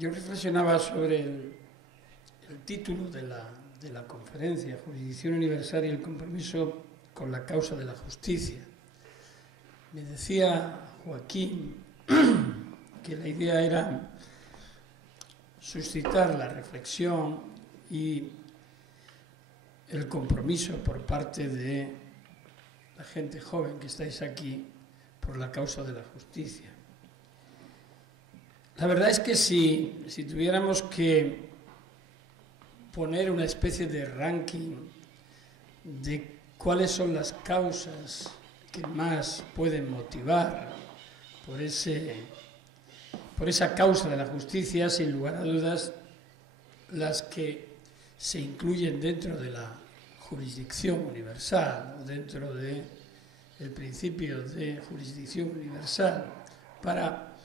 Yo reflexionaba sobre el título de la conferencia, Jurisdicción Universal y el compromiso con la causa de la justicia. Me decía Joaquín que la idea era suscitar la reflexión y el compromiso por parte de la gente joven que estáis aquí por la causa de la justicia. La verdad es que si tuviéramos que poner una especie de ranking de cuáles son las causas que más pueden motivar por esa causa de la justicia, sin lugar a dudas, las que se incluyen dentro de la jurisdicción universal, o dentro del principio de jurisdicción universal, para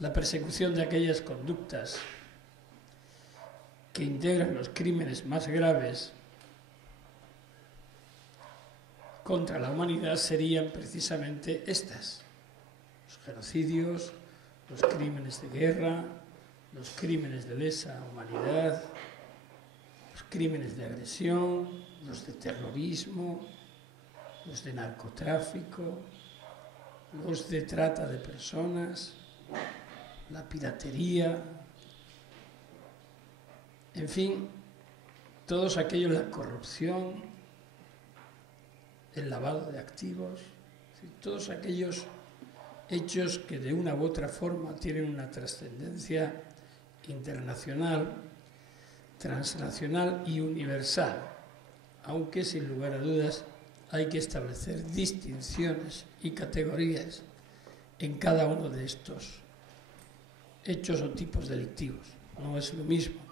la persecución de aquellas conductas que integran los crímenes más graves contra la humanidad serían precisamente estas: los genocidios, los crímenes de guerra, los crímenes de lesa humanidad, los crímenes de agresión, los de terrorismo, los de narcotráfico, los de trata de personas, la piratería, en fin, todos aquellos, la corrupción, el lavado de activos, todos aquellos hechos que de una u otra forma tienen una trascendencia internacional, transnacional y universal, aunque sin lugar a dudas hay que establecer distinciones y categorías en cada uno de estos hechos o tipos delictivos. No es lo mismo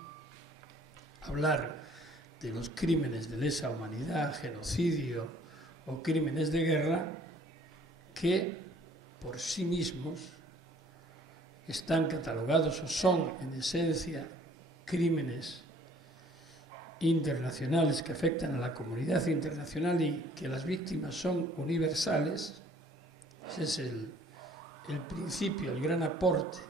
hablar de los crímenes de lesa humanidad, genocidio o crímenes de guerra, que por sí mismos están catalogados o son en esencia crímenes internacionales que afectan a la comunidad internacional y que las víctimas son universales. Ese es el principio, el gran aporte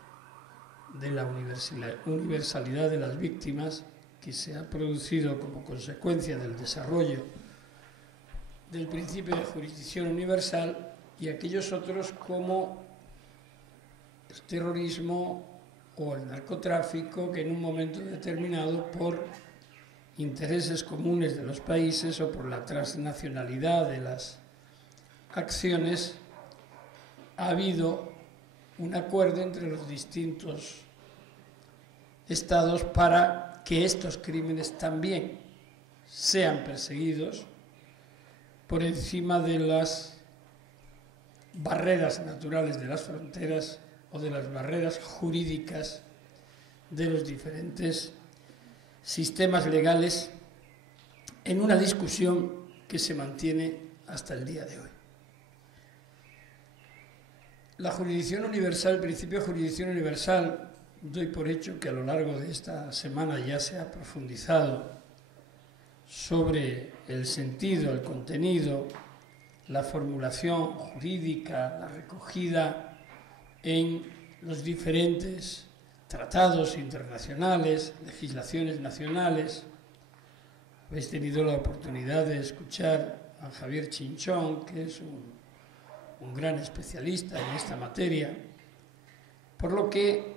de la universalidad de las víctimas, que se ha producido como consecuencia del desarrollo del principio de jurisdicción universal, y aquellos otros como el terrorismo o el narcotráfico, que en un momento determinado, por intereses comunes de los países o por la transnacionalidad de las acciones, ha habido un acuerdo entre los distintos estados para que estos crímenes también sean perseguidos por encima de las barreras naturales de las fronteras o de las barreras jurídicas de los diferentes sistemas legales, en una discusión que se mantiene hasta el día de hoy. La jurisdicción universal, el principio de jurisdicción universal, doy por hecho que a lo largo de esta semana ya se ha profundizado sobre el sentido, el contenido, la formulación jurídica, la recogida en los diferentes tratados internacionales, legislaciones nacionales. Habéis tenido la oportunidad de escuchar a Javier Chinchón, que es un gran especialista en esta materia, por lo que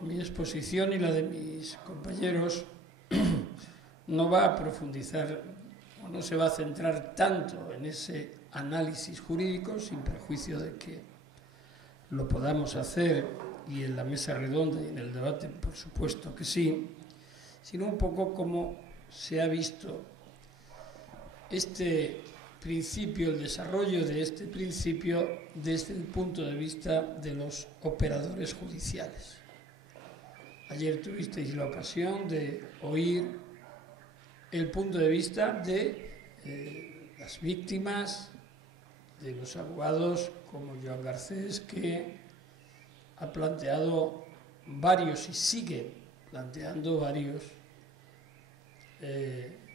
mi exposición y la de mis compañeros no va a profundizar o no se va a centrar tanto en ese análisis jurídico, sin perjuicio de que lo podamos hacer, y en la mesa redonda y en el debate por supuesto que sí, sino un poco cómo se ha visto este principio, el desarrollo de este principio desde el punto de vista de los operadores judiciales. Ayer tuvisteis la ocasión de oír el punto de vista de las víctimas, de los abogados como Joan Garcés, que ha planteado varios y sigue planteando varios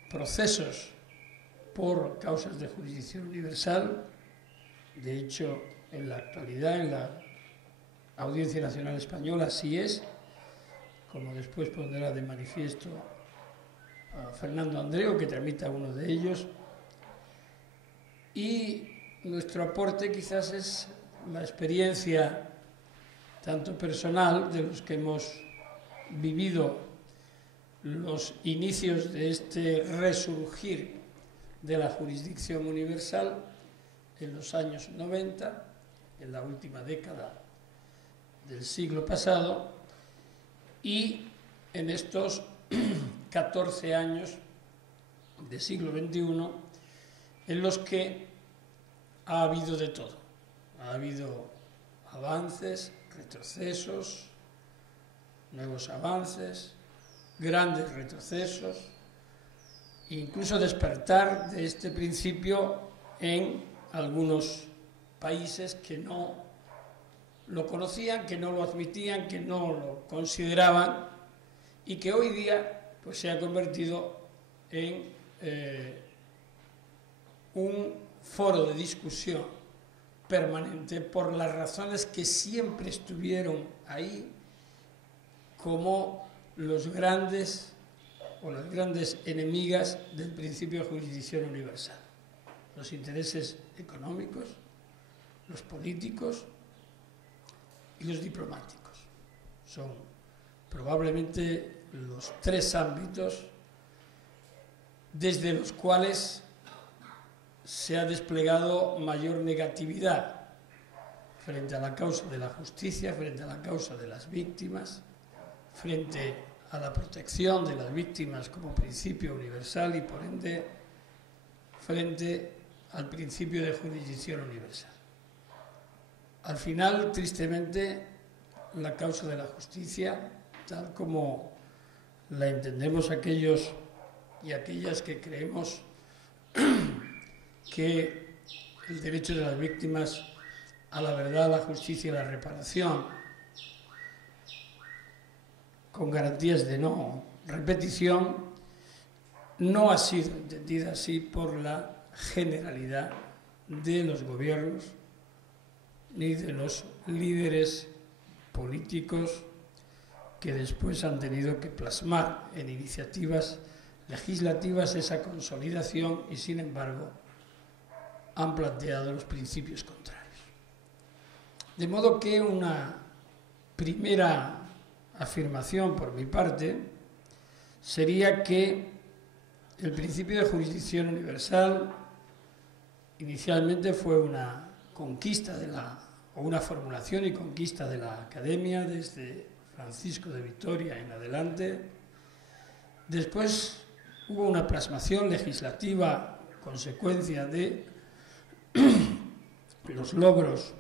procesos por causas de jurisdicción universal. De hecho, en la actualidad, en la Audiencia Nacional Española sí es, como después pondrá de manifiesto a Fernando Andreu, que tramita uno de ellos, y nuestro aporte quizás es la experiencia tanto personal de los que hemos vivido los inicios de este resurgir de la jurisdicción universal en los años 90, en la última década del siglo pasado, y en estos 14 años del siglo XXI, en los que ha habido de todo. Ha habido avances, retrocesos, nuevos avances, grandes retrocesos, incluso despertar de este principio en algunos países que no lo conocían, que no lo admitían, que no lo consideraban, y que hoy día pues, se ha convertido en un foro de discusión permanente por las razones que siempre estuvieron ahí como los grandes o las grandes enemigas del principio de jurisdicción universal. Los intereses económicos, los políticos y los diplomáticos. Son probablemente los tres ámbitos desde los cuales se ha desplegado mayor negatividad frente a la causa de la justicia, frente a la causa de las víctimas, frente a la protección de las víctimas como principio universal y, por ende, frente al principio de jurisdicción universal. Al final, tristemente, la causa de la justicia, tal como la entendemos aquellos y aquellas que creemos que el derecho de las víctimas a la verdad, a la justicia y a la reparación, con garantías de no repetición, no ha sido entendida así por la generalidad de los gobiernos ni de los líderes políticos que después han tenido que plasmar en iniciativas legislativas esa consolidación y, sin embargo, han planteado los principios contrarios. De modo que una primera afirmación por mi parte sería que el principio de jurisdicción universal inicialmente fue una conquista o una formulación y conquista de la academia desde Francisco de Vitoria en adelante. Después hubo una plasmación legislativa consecuencia de los logros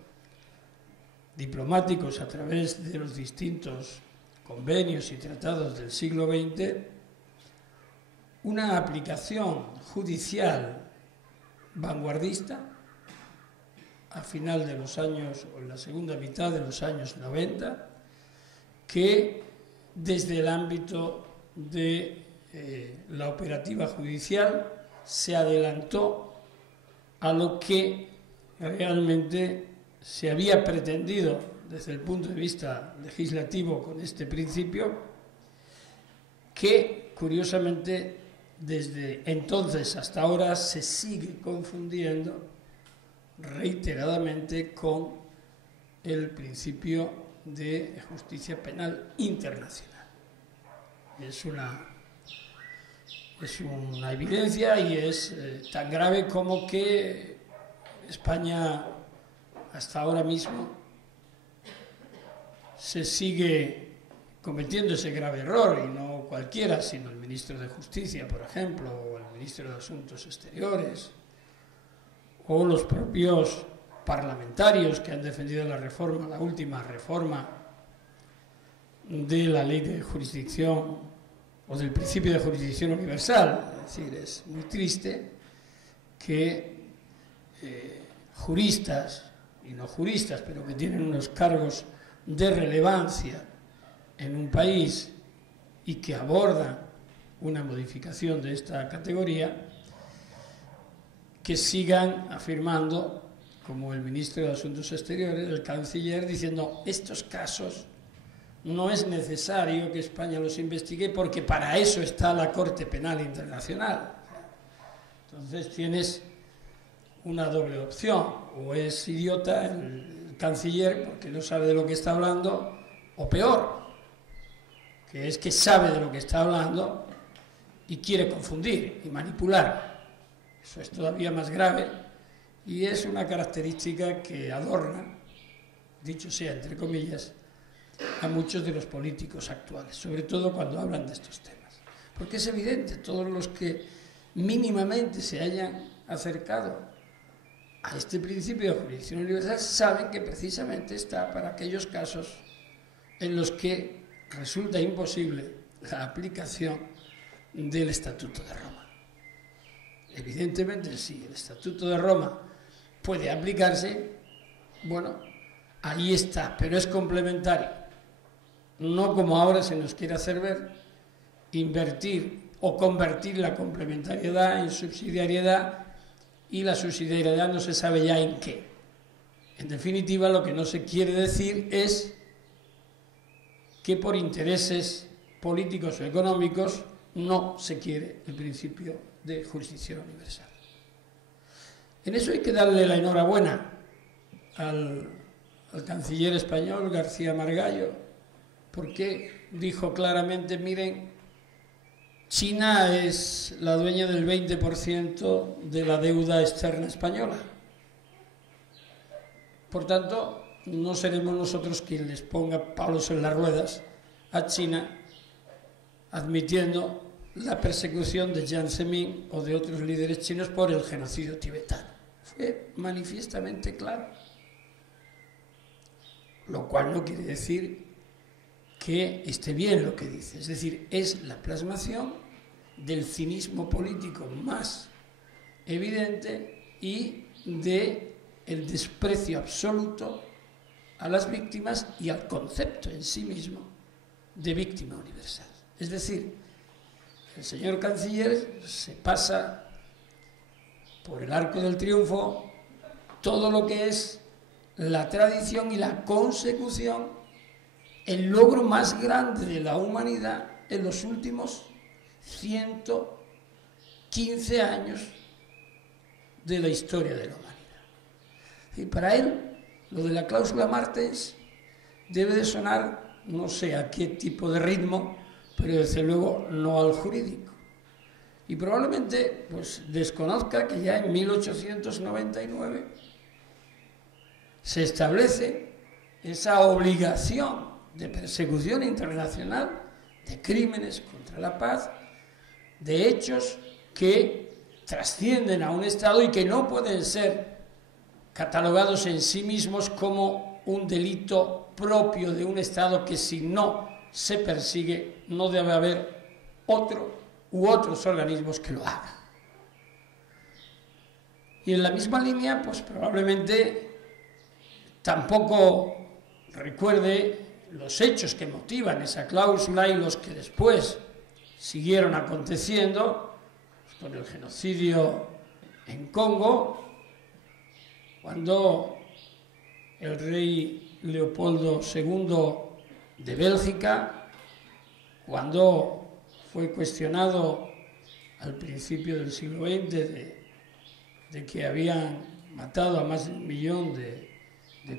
diplomáticos a través de los distintos convenios y tratados del siglo XX, una aplicación judicial vanguardista a final de los años, o en la segunda mitad de los años 90, que desde el ámbito de la operativa judicial se adelantó a lo que realmente se había pretendido desde el punto de vista legislativo con este principio, que curiosamente desde entonces hasta ahora se sigue confundiendo reiteradamente con el principio de justicia penal internacional. Es una evidencia y es tan grave como que España hasta ahora mismo se sigue cometiendo ese grave error, y no cualquiera, sino el ministro de Justicia, por ejemplo, o el ministro de Asuntos Exteriores, o los propios parlamentarios que han defendido la reforma, la última reforma de la ley de jurisdicción o del principio de jurisdicción universal. Es decir, es muy triste que juristas y no juristas, pero que tienen unos cargos de relevancia en un país y que abordan una modificación de esta categoría, que sigan afirmando como el ministro de Asuntos Exteriores, el canciller, diciendo estos casos no es necesario que España los investigue porque para eso está la Corte Penal Internacional. Entonces tienes una doble opción: o es idiota el canciller porque no sabe de lo que está hablando, o peor, que es que sabe de lo que está hablando y quiere confundir y manipular. Eso es todavía más grave y es una característica que adorna, dicho sea entre comillas, a muchos de los políticos actuales, sobre todo cuando hablan de estos temas. Porque es evidente, todos los que mínimamente se hayan acercado a este principio de jurisdicción universal saben que precisamente está para aquellos casos en los que resulta imposible la aplicación del Estatuto de Roma. Evidentemente, si el Estatuto de Roma puede aplicarse, bueno, ahí está, pero es complementario. No como ahora se nos quiere hacer ver, invertir o convertir la complementariedad en subsidiariedad, y la subsidiariedad no se sabe ya en qué. En definitiva, lo que no se quiere decir es que por intereses políticos o económicos no se quiere el principio de jurisdicción universal. En eso hay que darle la enhorabuena al canciller español, García Margallo, porque dijo claramente: miren, China es la dueña del 20% de la deuda externa española. Por tanto, no seremos nosotros quien les ponga palos en las ruedas a China admitiendo la persecución de Jiang Zemin o de otros líderes chinos por el genocidio tibetano. Fue manifiestamente claro. Lo cual no quiere decir que esté bien lo que dice. Es decir, es la plasmación del cinismo político más evidente y del desprecio absoluto a las víctimas y al concepto en sí mismo de víctima universal. Es decir, el señor canciller se pasa por el arco del triunfo todo lo que es la tradición y la consecución, el logro más grande de la humanidad en los últimos 115 años de la historia de la humanidad. Y para él, lo de la cláusula Martens debe de sonar, no sé a qué tipo de ritmo, pero desde luego no al jurídico. Y probablemente pues desconozca que ya en 1899 se establece esa obligación de persecución internacional de crímenes contra la paz, de hechos que trascienden a un Estado y que no pueden ser catalogados en sí mismos como un delito propio de un Estado, que si no se persigue no debe haber otro u otros organismos que lo hagan. Y en la misma línea, pues probablemente tampoco recuerde los hechos que motivan esa cláusula y los que después siguieron aconteciendo, pues con el genocidio en Congo, cuando el rey Leopoldo II de Bélgica, cuando fue cuestionado al principio del siglo XX de que habían matado a más de 1 millón de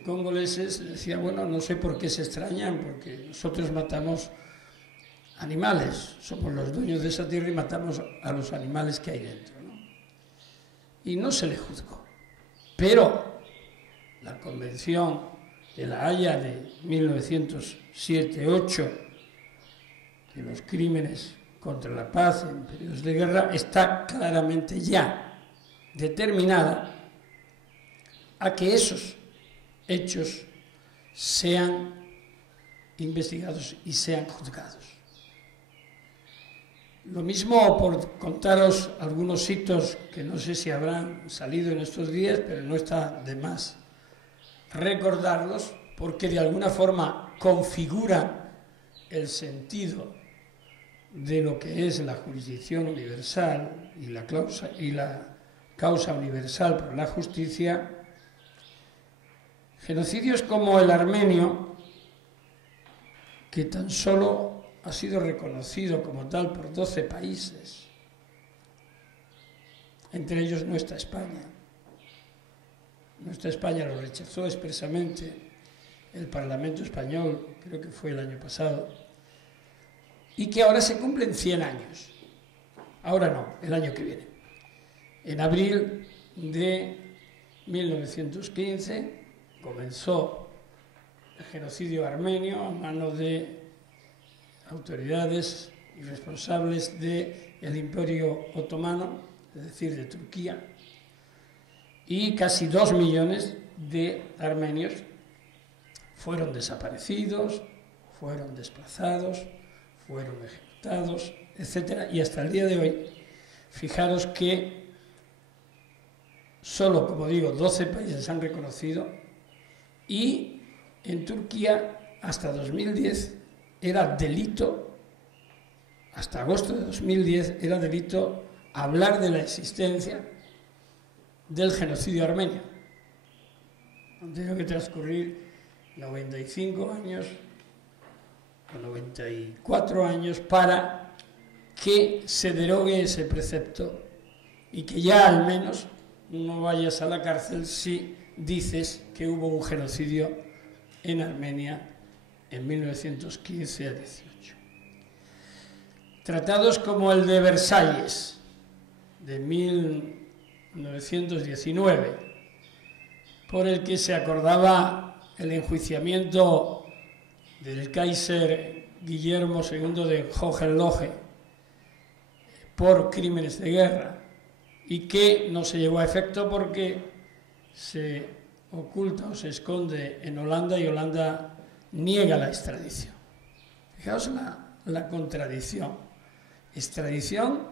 congoleses, decía, bueno, no sé por qué se extrañan, porque nosotros matamos animales, somos los dueños de esa tierra y matamos a los animales que hay dentro, ¿no? Y no se le juzgó. Pero la Convención de La Haya de 1907-8, de los crímenes contra la paz en periodos de guerra, está claramente ya determinada a que esos hechos sean investigados y sean juzgados. Lo mismo, por contaros algunos hitos que no sé si habrán salido en estos días, pero no está de más recordarlos, porque de alguna forma configura el sentido de lo que es la jurisdicción universal y la causa universal por la justicia. Genocidios como el armenio, que tan solo ha sido reconocido como tal por 12 países, entre ellos nuestra España. Nuestra España lo rechazó expresamente el Parlamento español, creo que fue el año pasado, y que ahora se cumplen 100 años. Ahora no, el año que viene. En abril de 1915 comenzó el genocidio armenio a manos de autoridades y responsables del Imperio Otomano, es decir, de Turquía, y casi 2 millones de armenios fueron desaparecidos, fueron desplazados, fueron ejecutados, etc. Y hasta el día de hoy, fijaros que solo, como digo, 12 países han reconocido, y en Turquía hasta 2010 era delito, hasta agosto de 2010 era delito hablar de la existencia del genocidio armenio. Han tenido que transcurrir 95 años o 94 años para que se derogue ese precepto y que ya al menos no vayas a la cárcel si dices que hubo un genocidio en Armenia en 1915 a 18. Tratados como el de Versalles de 1919, por el que se acordaba el enjuiciamiento del Kaiser Guillermo II de Hohenlohe por crímenes de guerra, y que no se llevó a efecto porque se oculta o se esconde en Holanda y Holanda niega la extradición. Fijaos la contradicción. Extradición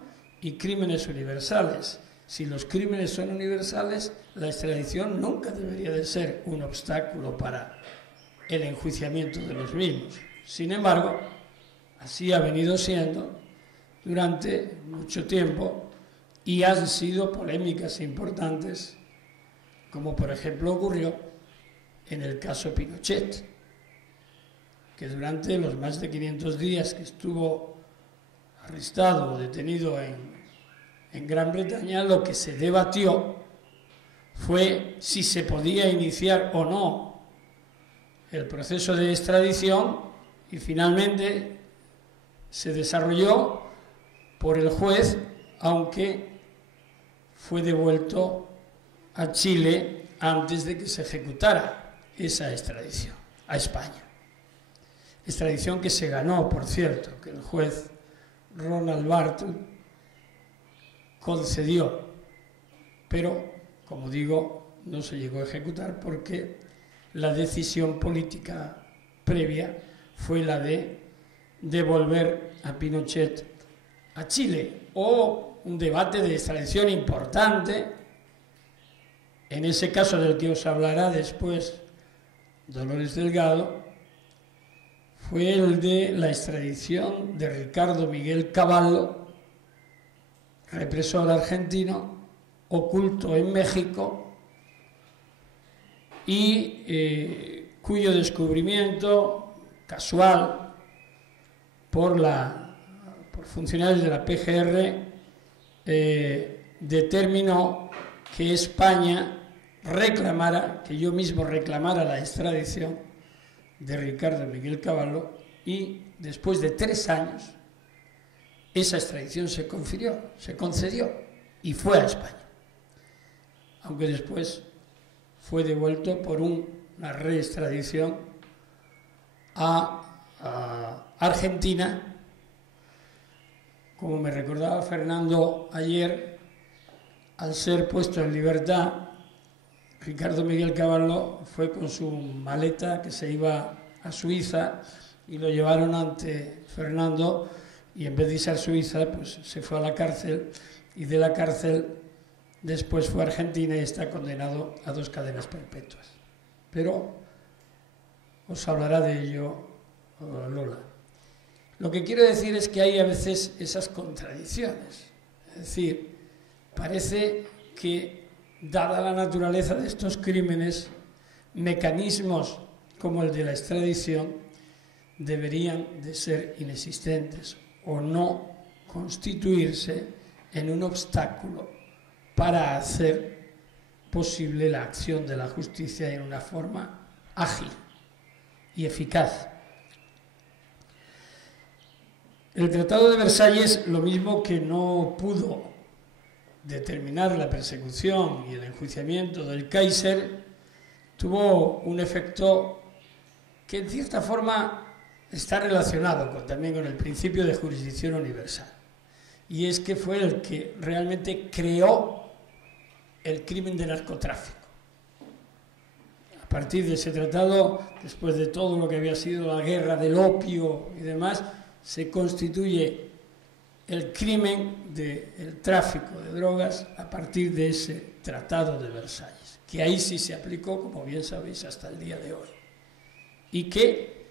y crímenes universales. Si los crímenes son universales, la extradición nunca debería de ser un obstáculo para el enjuiciamiento de los mismos. Sin embargo, así ha venido siendo durante mucho tiempo, y han sido polémicas importantes, como por ejemplo ocurrió en el caso Pinochet, que durante los más de 500 días que estuvo arrestado o detenido en Gran Bretaña, lo que se debatió fue si se podía iniciar o no el proceso de extradición, y finalmente se desarrolló por el juez, aunque fue devuelto a Chile antes de que se ejecutara esa extradición a España. Extradición que se ganó, por cierto, que el juez Ronald Bartle concedió, pero, como digo, no se llegó a ejecutar porque la decisión política previa fue la de devolver a Pinochet a Chile, o un debate de extradición importante, en ese caso del que os hablará después Dolores Delgado, fue el de la extradición de Ricardo Miguel Cavallo, represor argentino, oculto en México, y cuyo descubrimiento casual por funcionarios de la PGR determinó que España reclamara, que yo mismo reclamara la extradición de Ricardo Miguel Cavallo, y después de 3 años esa extradición se concedió y fue a España, aunque después fue devuelto por una reextradición a Argentina. Como me recordaba Fernando ayer, al ser puesto en libertad, Ricardo Miguel Cavallo fue con su maleta que se iba a Suiza y lo llevaron ante Fernando, y en vez de irse a Suiza, pues se fue a la cárcel, y de la cárcel después fue a Argentina y está condenado a 2 cadenas perpetuas. Pero os hablará de ello Lola. Lo que quiero decir es que hay a veces esas contradicciones. Es decir, parece que, dada la naturaleza de estos crímenes, mecanismos como el de la extradición deberían de ser inexistentes o no constituirse en un obstáculo para hacer posible la acción de la justicia en una forma ágil y eficaz. El Tratado de Versalles, lo mismo que no pudo determinar la persecución y el enjuiciamiento del Kaiser, tuvo un efecto que en cierta forma está relacionado también con el principio de jurisdicción universal. Y es que fue el que realmente creó el crimen de narcotráfico. A partir de ese tratado, después de todo lo que había sido la guerra del opio y demás, se constituye el crimen del tráfico de drogas a partir de ese Tratado de Versalles, que ahí sí se aplicó, como bien sabéis, hasta el día de hoy. Y que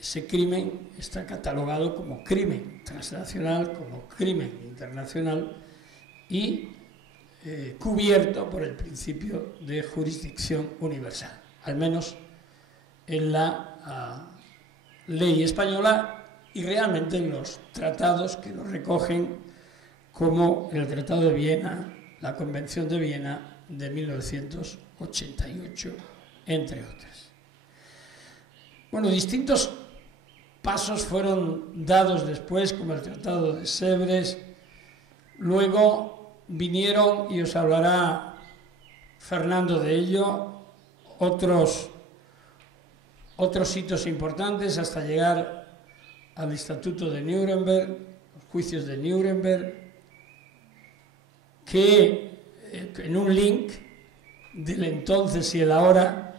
ese crimen está catalogado como crimen transnacional, como crimen internacional y cubierto por el principio de jurisdicción universal, al menos en la ley española y realmente en los tratados que lo recogen, como el Tratado de Viena, la Convención de Viena de 1988, entre otras. Bueno, distintos pasos fueron dados después, como el Tratado de Sèvres. Luego vinieron, y os hablará Fernando de ello, otros hitos importantes hasta llegar al Estatuto de Nuremberg, los juicios de Nuremberg, que en un link del entonces y el ahora,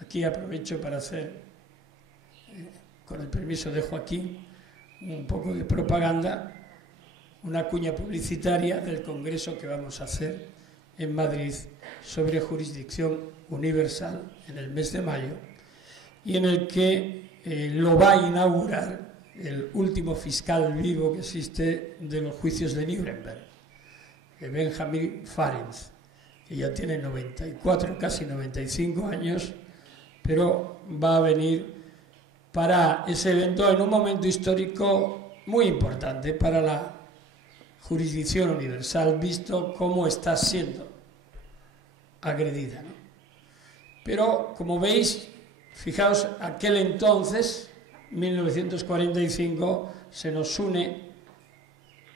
aquí aprovecho para hacer, con el permiso de Joaquín, un poco de propaganda, una cuña publicitaria del congreso que vamos a hacer en Madrid sobre jurisdicción universal en el mes de mayo, y en el que lo va a inaugurar el último fiscal vivo que existe de los juicios de Nuremberg, Benjamin Ferencz, que ya tiene 94, casi 95 años, pero va a venir para ese evento en un momento histórico muy importante para la jurisdicción universal, visto cómo está siendo agredida, ¿no? Pero, como veis, fijaos, aquel entonces, 1945, se nos une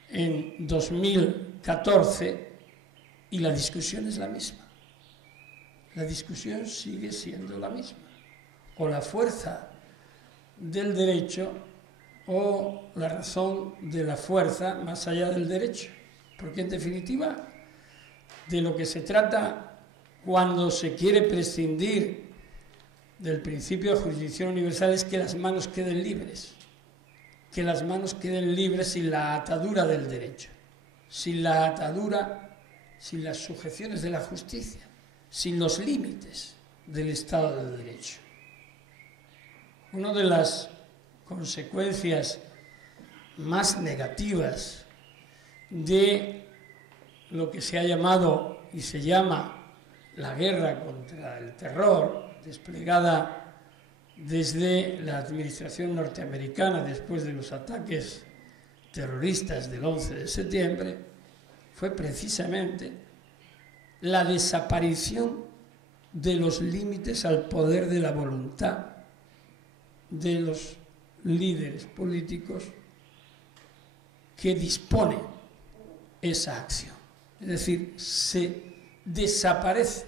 en 2014 y la discusión es la misma. La discusión sigue siendo la misma. O la fuerza del derecho o la razón de la fuerza más allá del derecho. Porque, en definitiva, de lo que se trata cuando se quiere prescindir del principio de jurisdicción universal es que las manos queden libres. Que las manos queden libres sin la atadura del derecho, sin la atadura, sin las sujeciones de la justicia, sin los límites del Estado de Derecho. Una de las consecuencias más negativas de lo que se ha llamado y se llama la guerra contra el terror, desplegada desde la administración norteamericana después de los ataques terroristas del 11 de septiembre, fue precisamente la desaparición de los límites al poder de la voluntad de los líderes políticos que disponen esa acción. Es decir, se desaparece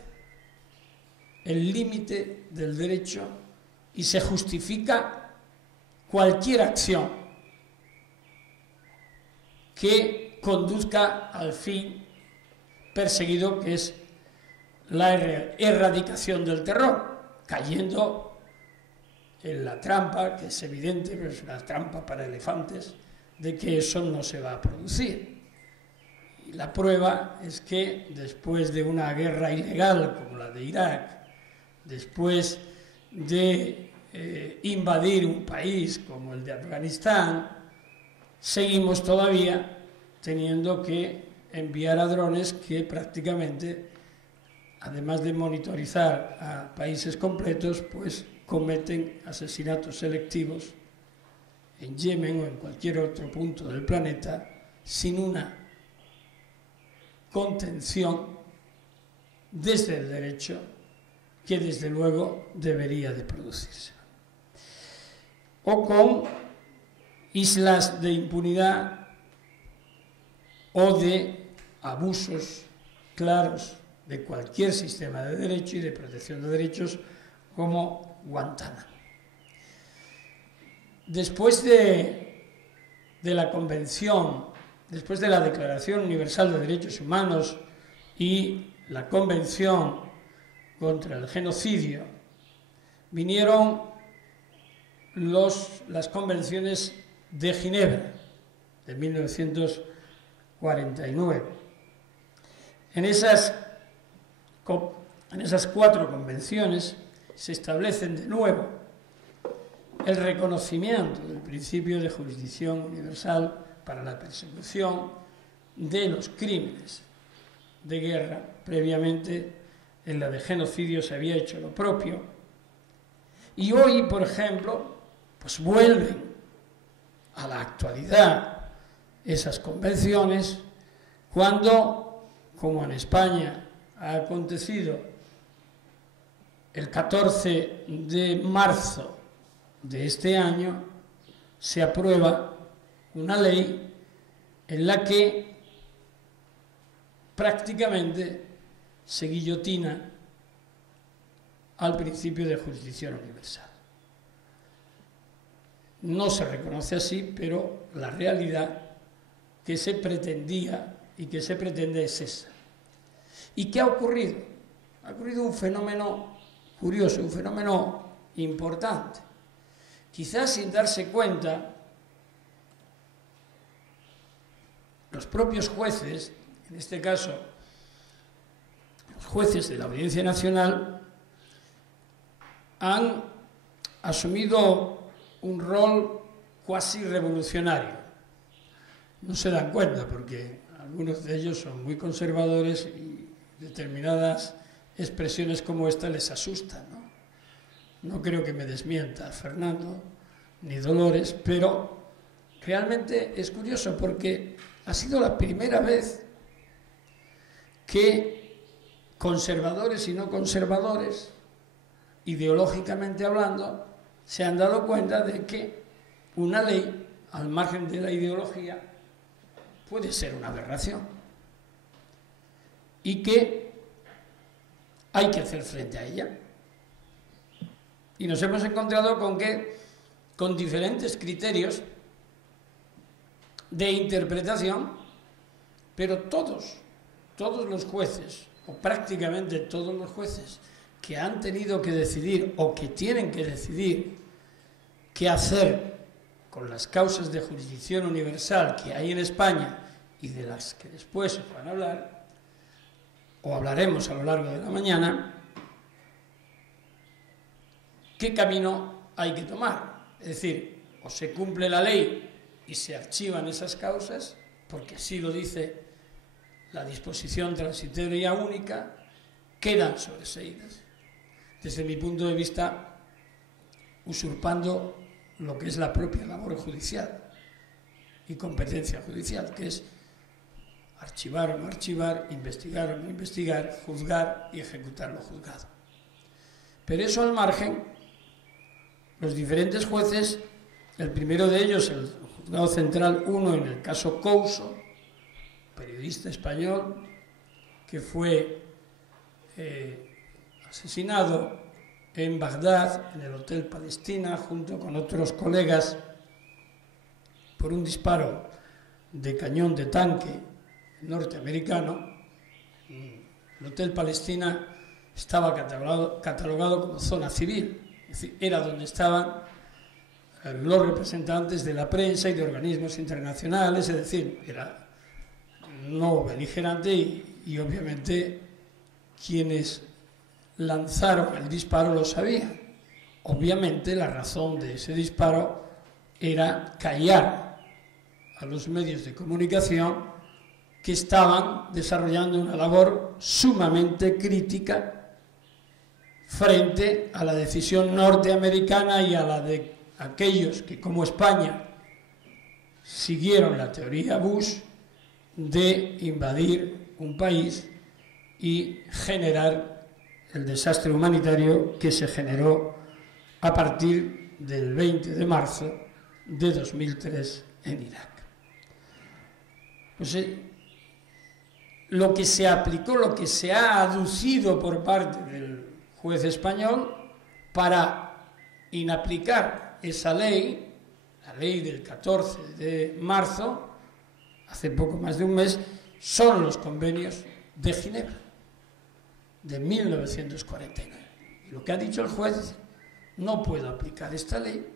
el límite del derecho y se justifica cualquier acción que conduzca al fin perseguido, que es la erradicación del terror, cayendo en la trampa, que es evidente, pero es una trampa para elefantes, de que eso no se va a producir. Y la prueba es que después de una guerra ilegal como la de Irak, después de invadir un país como el de Afganistán, seguimos todavía teniendo que enviar a drones que prácticamente además de monitorizar a países completos, pues cometen asesinatos selectivos en Yemen o en cualquier otro punto del planeta sin una contención desde el derecho que desde luego debería de producirse. O con islas de impunidad o de abusos claros de cualquier sistema de derecho y de protección de derechos como Guantánamo. Después de la Convención, después de la Declaración Universal de Derechos Humanos y la Convención contra el Genocidio, vinieron las convenciones de Ginebra de 1949. En esas 4 convenciones se establecen de nuevo el reconocimiento del principio de jurisdicción universal para la persecución de los crímenes de guerra. Previamente, en la de genocidio se había hecho lo propio. Y hoy, por ejemplo, pues vuelven a la actualidad esas convenciones cuando, como en España ha acontecido el 14 de marzo de este año, se aprueba una ley en la que prácticamente se guillotina al principio de jurisdicción universal. No se reconoce así, pero la realidad que se pretendía y que se pretende es esa. ¿Y qué ha ocurrido? Ha ocurrido un fenómeno curioso, un fenómeno importante. Quizás sin darse cuenta, los propios jueces, en este caso los jueces de la Audiencia Nacional, han asumido un rol cuasi revolucionario. No se dan cuenta porque algunos de ellos son muy conservadores y determinadas expresiones como esta les asustan, ¿no? No creo que me desmienta Fernando ni Dolores, pero realmente es curioso porque ha sido la primera vez que conservadores y no conservadores, ideológicamente hablando, se han dado cuenta de que una ley, al margen de la ideología, puede ser una aberración y que hay que hacer frente a ella. Y nos hemos encontrado con diferentes criterios de interpretación, pero todos los jueces, o prácticamente todos los jueces, que han tenido que decidir o que tienen que decidir qué hacer con las causas de jurisdicción universal que hay en España y de las que después se van a hablar, o hablaremos a lo largo de la mañana, ¿qué camino hay que tomar? Es decir, o se cumple la ley y se archivan esas causas, porque así lo dice la disposición transitoria única, quedan sobreseídas. Desde mi punto de vista, usurpando lo que es la propia labor judicial y competencia judicial, que es archivar o no archivar, investigar o no investigar, juzgar y ejecutar lo juzgado. Pero eso al margen, los diferentes jueces, el primero de ellos, el Juzgado Central 1 en el caso Couso, periodista español, que fue asesinado en Bagdad, en el Hotel Palestina, junto con otros colegas, por un disparo de cañón de tanque norteamericano. El Hotel Palestina estaba catalogado como zona civil, es decir, era donde estaban los representantes de la prensa y de organismos internacionales, es decir, era no beligerante y obviamente quienes lanzaron el disparo lo sabían. Obviamente la razón de ese disparo era callar a los medios de comunicación que estaban desarrollando una labor sumamente crítica frente a la decisión norteamericana y a la de aquellos que, como España, siguieron la teoría Bush de invadir un país y generar el desastre humanitario que se generó a partir del 20 de marzo de 2003 en Irak. Pues, lo que se aplicó, lo que se ha aducido por parte del juez español para inaplicar esa ley, la ley del 14 de marzo, hace poco más de un mes, son los convenios de Ginebra, de 1949. Y lo que ha dicho el juez, no puedo aplicar esta ley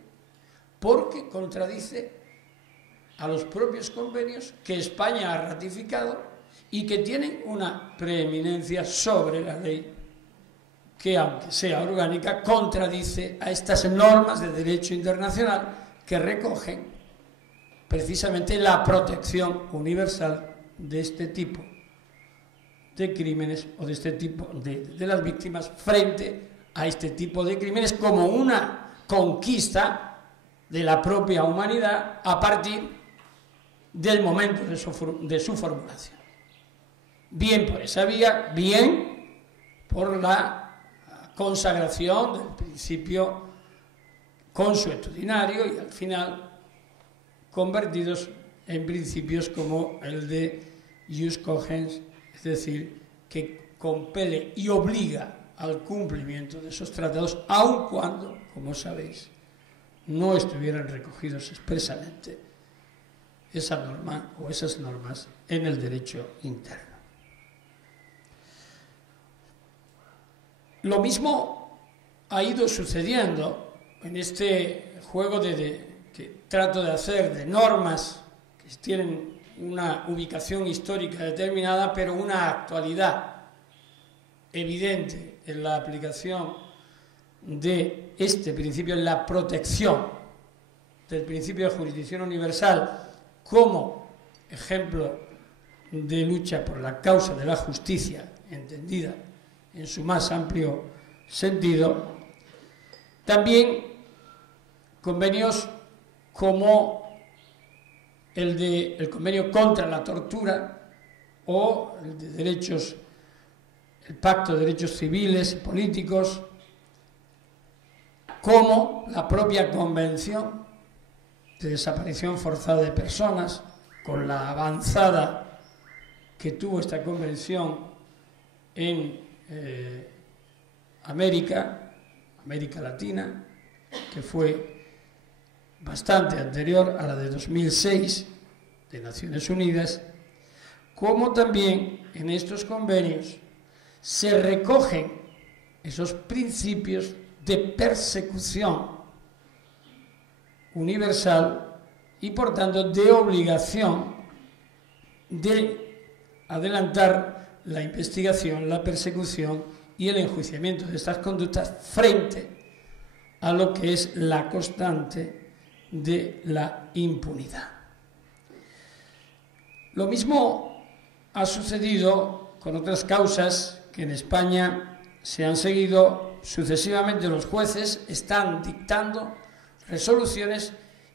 porque contradice a los propios convenios que España ha ratificado y que tienen una preeminencia sobre la ley que, aunque sea orgánica, contradice a estas normas de derecho internacional que recogen precisamente la protección universal de este tipo de crímenes o de este tipo de las víctimas frente a este tipo de crímenes como una conquista de la propia humanidad a partir del momento de su formulación. Bien por esa vía, bien por la consagración del principio consuetudinario y al final convertidos en principios como el de jus cogens, es decir, que compele y obliga al cumplimiento de esos tratados, aun cuando, como sabéis, no estuvieran recogidos expresamente esa norma o esas normas en el derecho interno. Lo mismo ha ido sucediendo en este juego que trato de hacer de normas que tienen una ubicación histórica determinada, pero una actualidad evidente en la aplicación de este principio, en la protección del principio de jurisdicción universal como ejemplo de lucha por la causa de la justicia, entendida en su más amplio sentido. También convenios como el convenio contra la tortura o el Pacto de Derechos Civiles y Políticos, como la propia Convención de Desaparición Forzada de Personas, con la avanzada que tuvo esta convención en América Latina, que fue bastante anterior a la de 2006 de Naciones Unidas, como también en estos convenios se recogen esos principios de persecución universal y, por tanto, de obligación de adelantar la investigación, la persecución y el enjuiciamiento de estas conductas frente a lo que es la constante de la impunidad. Lo mismo ha sucedido con otras causas que en España se han seguido sucesivamente. Los jueces están dictando resoluciones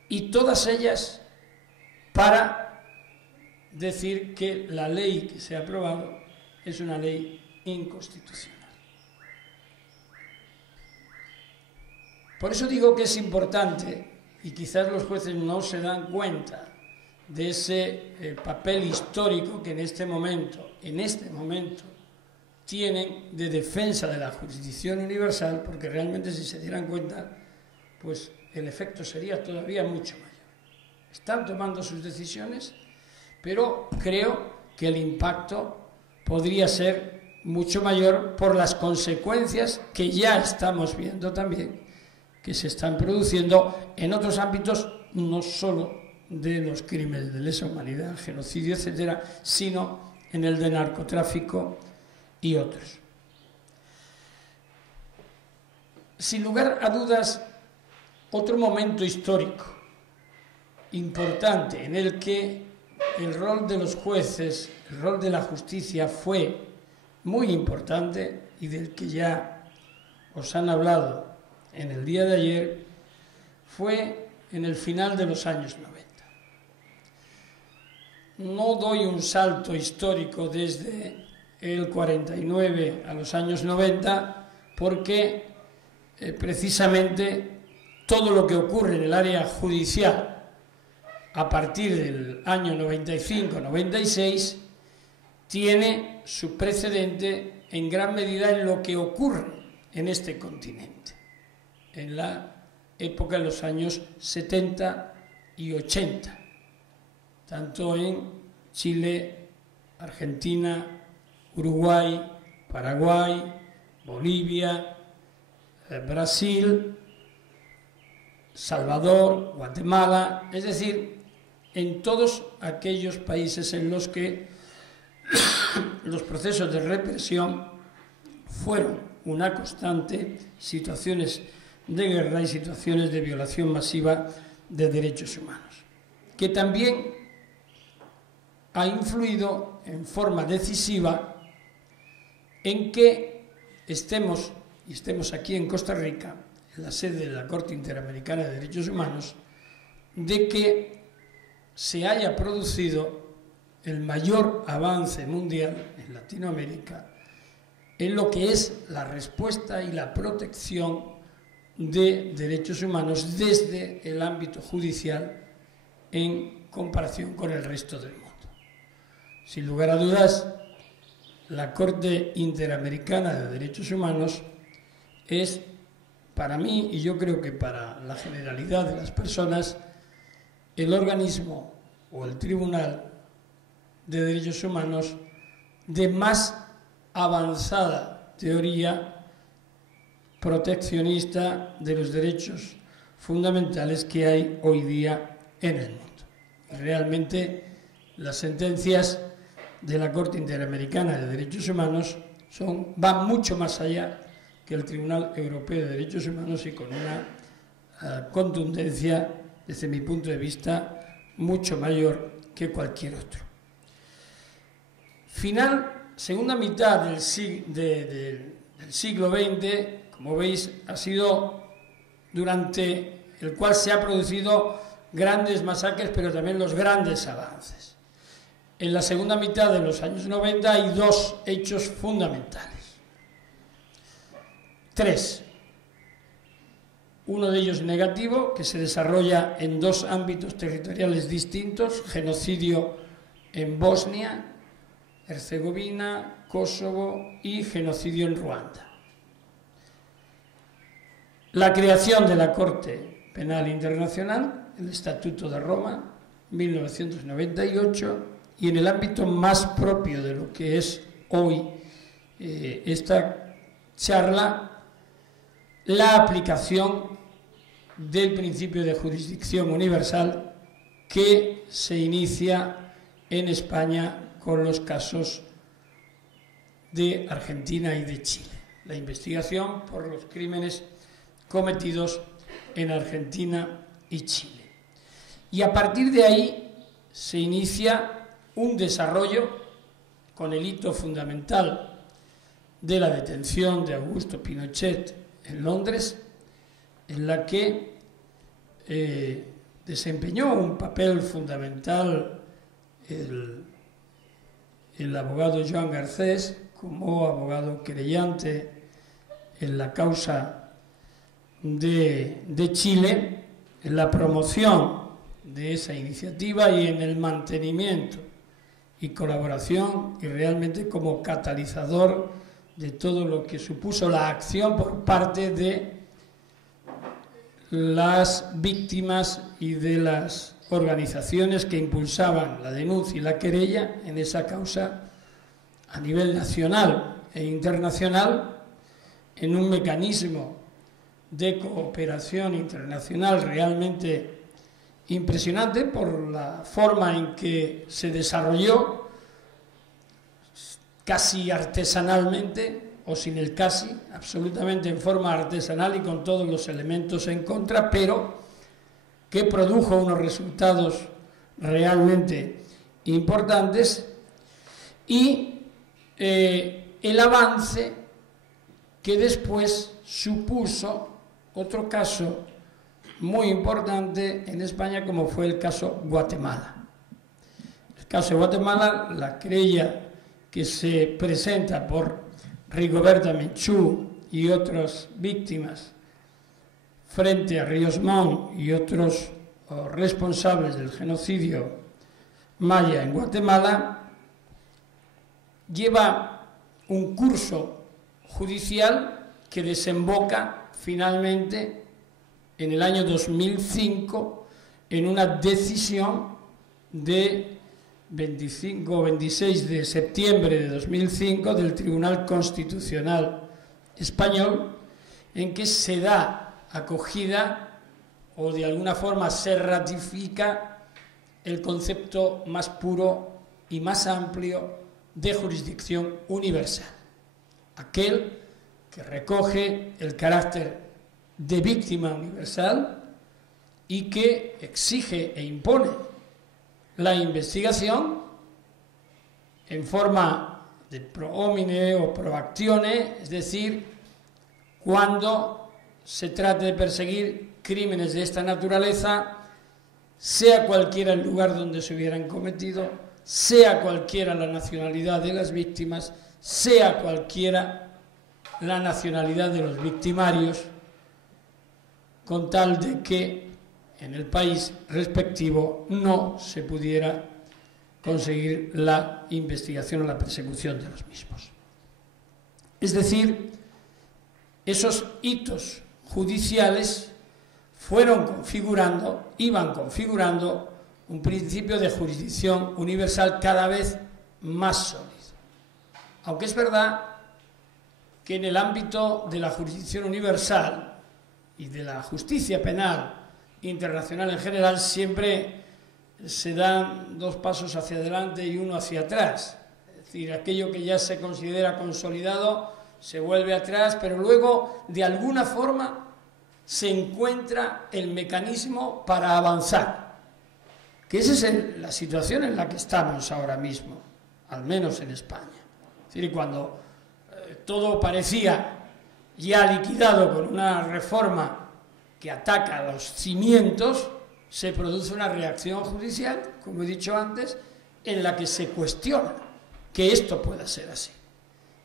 y todas ellas para decir que la ley que se ha aprobado es una ley inconstitucional. Por eso digo que es importante, y quizás los jueces no se dan cuenta de ese papel histórico que en este momento tienen de defensa de la jurisdicción universal, porque realmente, si se dieran cuenta, pues el efecto sería todavía mucho mayor. Están tomando sus decisiones, pero creo que el impacto podría ser mucho mayor por las consecuencias que ya estamos viendo también, que se están produciendo en otros ámbitos, no solo de los crímenes de lesa humanidad, genocidio, etcétera, sino en el de narcotráfico y otros. Sin lugar a dudas, otro momento histórico importante en el que el rol de los jueces, el rol de la justicia fue muy importante y del que ya os han hablado en el día de ayer, fue en el final de los años 90. No doy un salto histórico desde el 49 a los años 90 porque precisamente todo lo que ocurre en el área judicial a partir del año 95-96 tiene su precedente en gran medida en lo que ocurre en este continente, en la época de los años 70 y 80, tanto en Chile, Argentina, Uruguay, Paraguay, Bolivia, Brasil, Salvador, Guatemala, es decir, en todos aquellos países en los que los procesos de represión fueron una constante, situaciones de guerra y situaciones de violación masiva de derechos humanos, que también ha influido en forma decisiva en que estemos aquí en Costa Rica, en la sede de la Corte Interamericana de Derechos Humanos, de que se haya producido el mayor avance mundial en Latinoamérica en lo que es la respuesta y la protección de derechos humanos desde el ámbito judicial en comparación con el resto del mundo. Sin lugar a dudas, la Corte Interamericana de Derechos Humanos es, para mí, y yo creo que para la generalidad de las personas, el organismo o el tribunal de derechos humanos de más avanzada teoría proteccionista de los derechos fundamentales que hay hoy día en el mundo. Realmente las sentencias de la Corte Interamericana de Derechos Humanos van mucho más allá que el Tribunal Europeo de Derechos Humanos y con una contundencia, desde mi punto de vista, mucho mayor que cualquier otro. Segunda mitad del siglo XX, como veis, ha sido durante el cual se han producido grandes masacres, pero también los grandes avances. En la segunda mitad de los años 90 hay dos hechos fundamentales. Tres. Uno de ellos negativo, que se desarrolla en dos ámbitos territoriales distintos: genocidio en Bosnia, Herzegovina, Kosovo y genocidio en Ruanda. La creación de la Corte Penal Internacional, el Estatuto de Roma, 1998, y en el ámbito más propio de lo que es hoy esta charla, la aplicación del principio de jurisdicción universal que se inicia en España con los casos de Argentina y de Chile. La investigación por los crímenes cometidos en Argentina y Chile. Y a partir de ahí se inicia un desarrollo con el hito fundamental de la detención de Augusto Pinochet en Londres, en la que desempeñó un papel fundamental el abogado Joan Garcés como abogado querellante en la causa de Chile, en la promoción de esa iniciativa y en el mantenimiento y colaboración, y realmente como catalizador de todo lo que supuso la acción por parte de las víctimas y de las organizaciones que impulsaban la denuncia y la querella en esa causa a nivel nacional e internacional, en un mecanismo de cooperación internacional realmente impresionante por la forma en que se desarrolló, casi artesanalmente, o sin el casi, absolutamente en forma artesanal y con todos los elementos en contra, pero que produjo unos resultados realmente importantes, y el avance que después supuso otro caso muy importante en España, como fue el caso Guatemala. El caso de Guatemala, la querella que se presenta por Rigoberta Menchú y otras víctimas frente a Ríos Montt y otros responsables del genocidio maya en Guatemala, lleva un curso judicial que desemboca finalmente en el año 2005 en una decisión de 25 o 26 de septiembre de 2005 del Tribunal Constitucional Español, en que se da acogida o de alguna forma se ratifica el concepto más puro y más amplio de jurisdicción universal, aquel que recoge el carácter de víctima universal y que exige e impone la investigación en forma de pro homine o pro actione, es decir, cuando se trate de perseguir crímenes de esta naturaleza, sea cualquiera el lugar donde se hubieran cometido, sea cualquiera la nacionalidad de las víctimas, sea cualquiera la nacionalidad de los victimarios, con tal de que en el país respectivo no se pudiera conseguir la investigación o la persecución de los mismos. Es decir, esos hitos judiciales iban configurando un principio de jurisdicción universal cada vez más sólido. Aunque es verdad que en el ámbito de la jurisdicción universal y de la justicia penal internacional en general siempre se dan dos pasos hacia adelante y uno hacia atrás. Es decir, aquello que ya se considera consolidado se vuelve atrás, pero luego de alguna forma se encuentra el mecanismo para avanzar. Que esa es la situación en la que estamos ahora mismo, al menos en España. Es decir, cuando todo parecía ya liquidado con una reforma que ataca a los cimientos, se produce una reacción judicial, como he dicho antes, en la que se cuestiona que esto pueda ser así.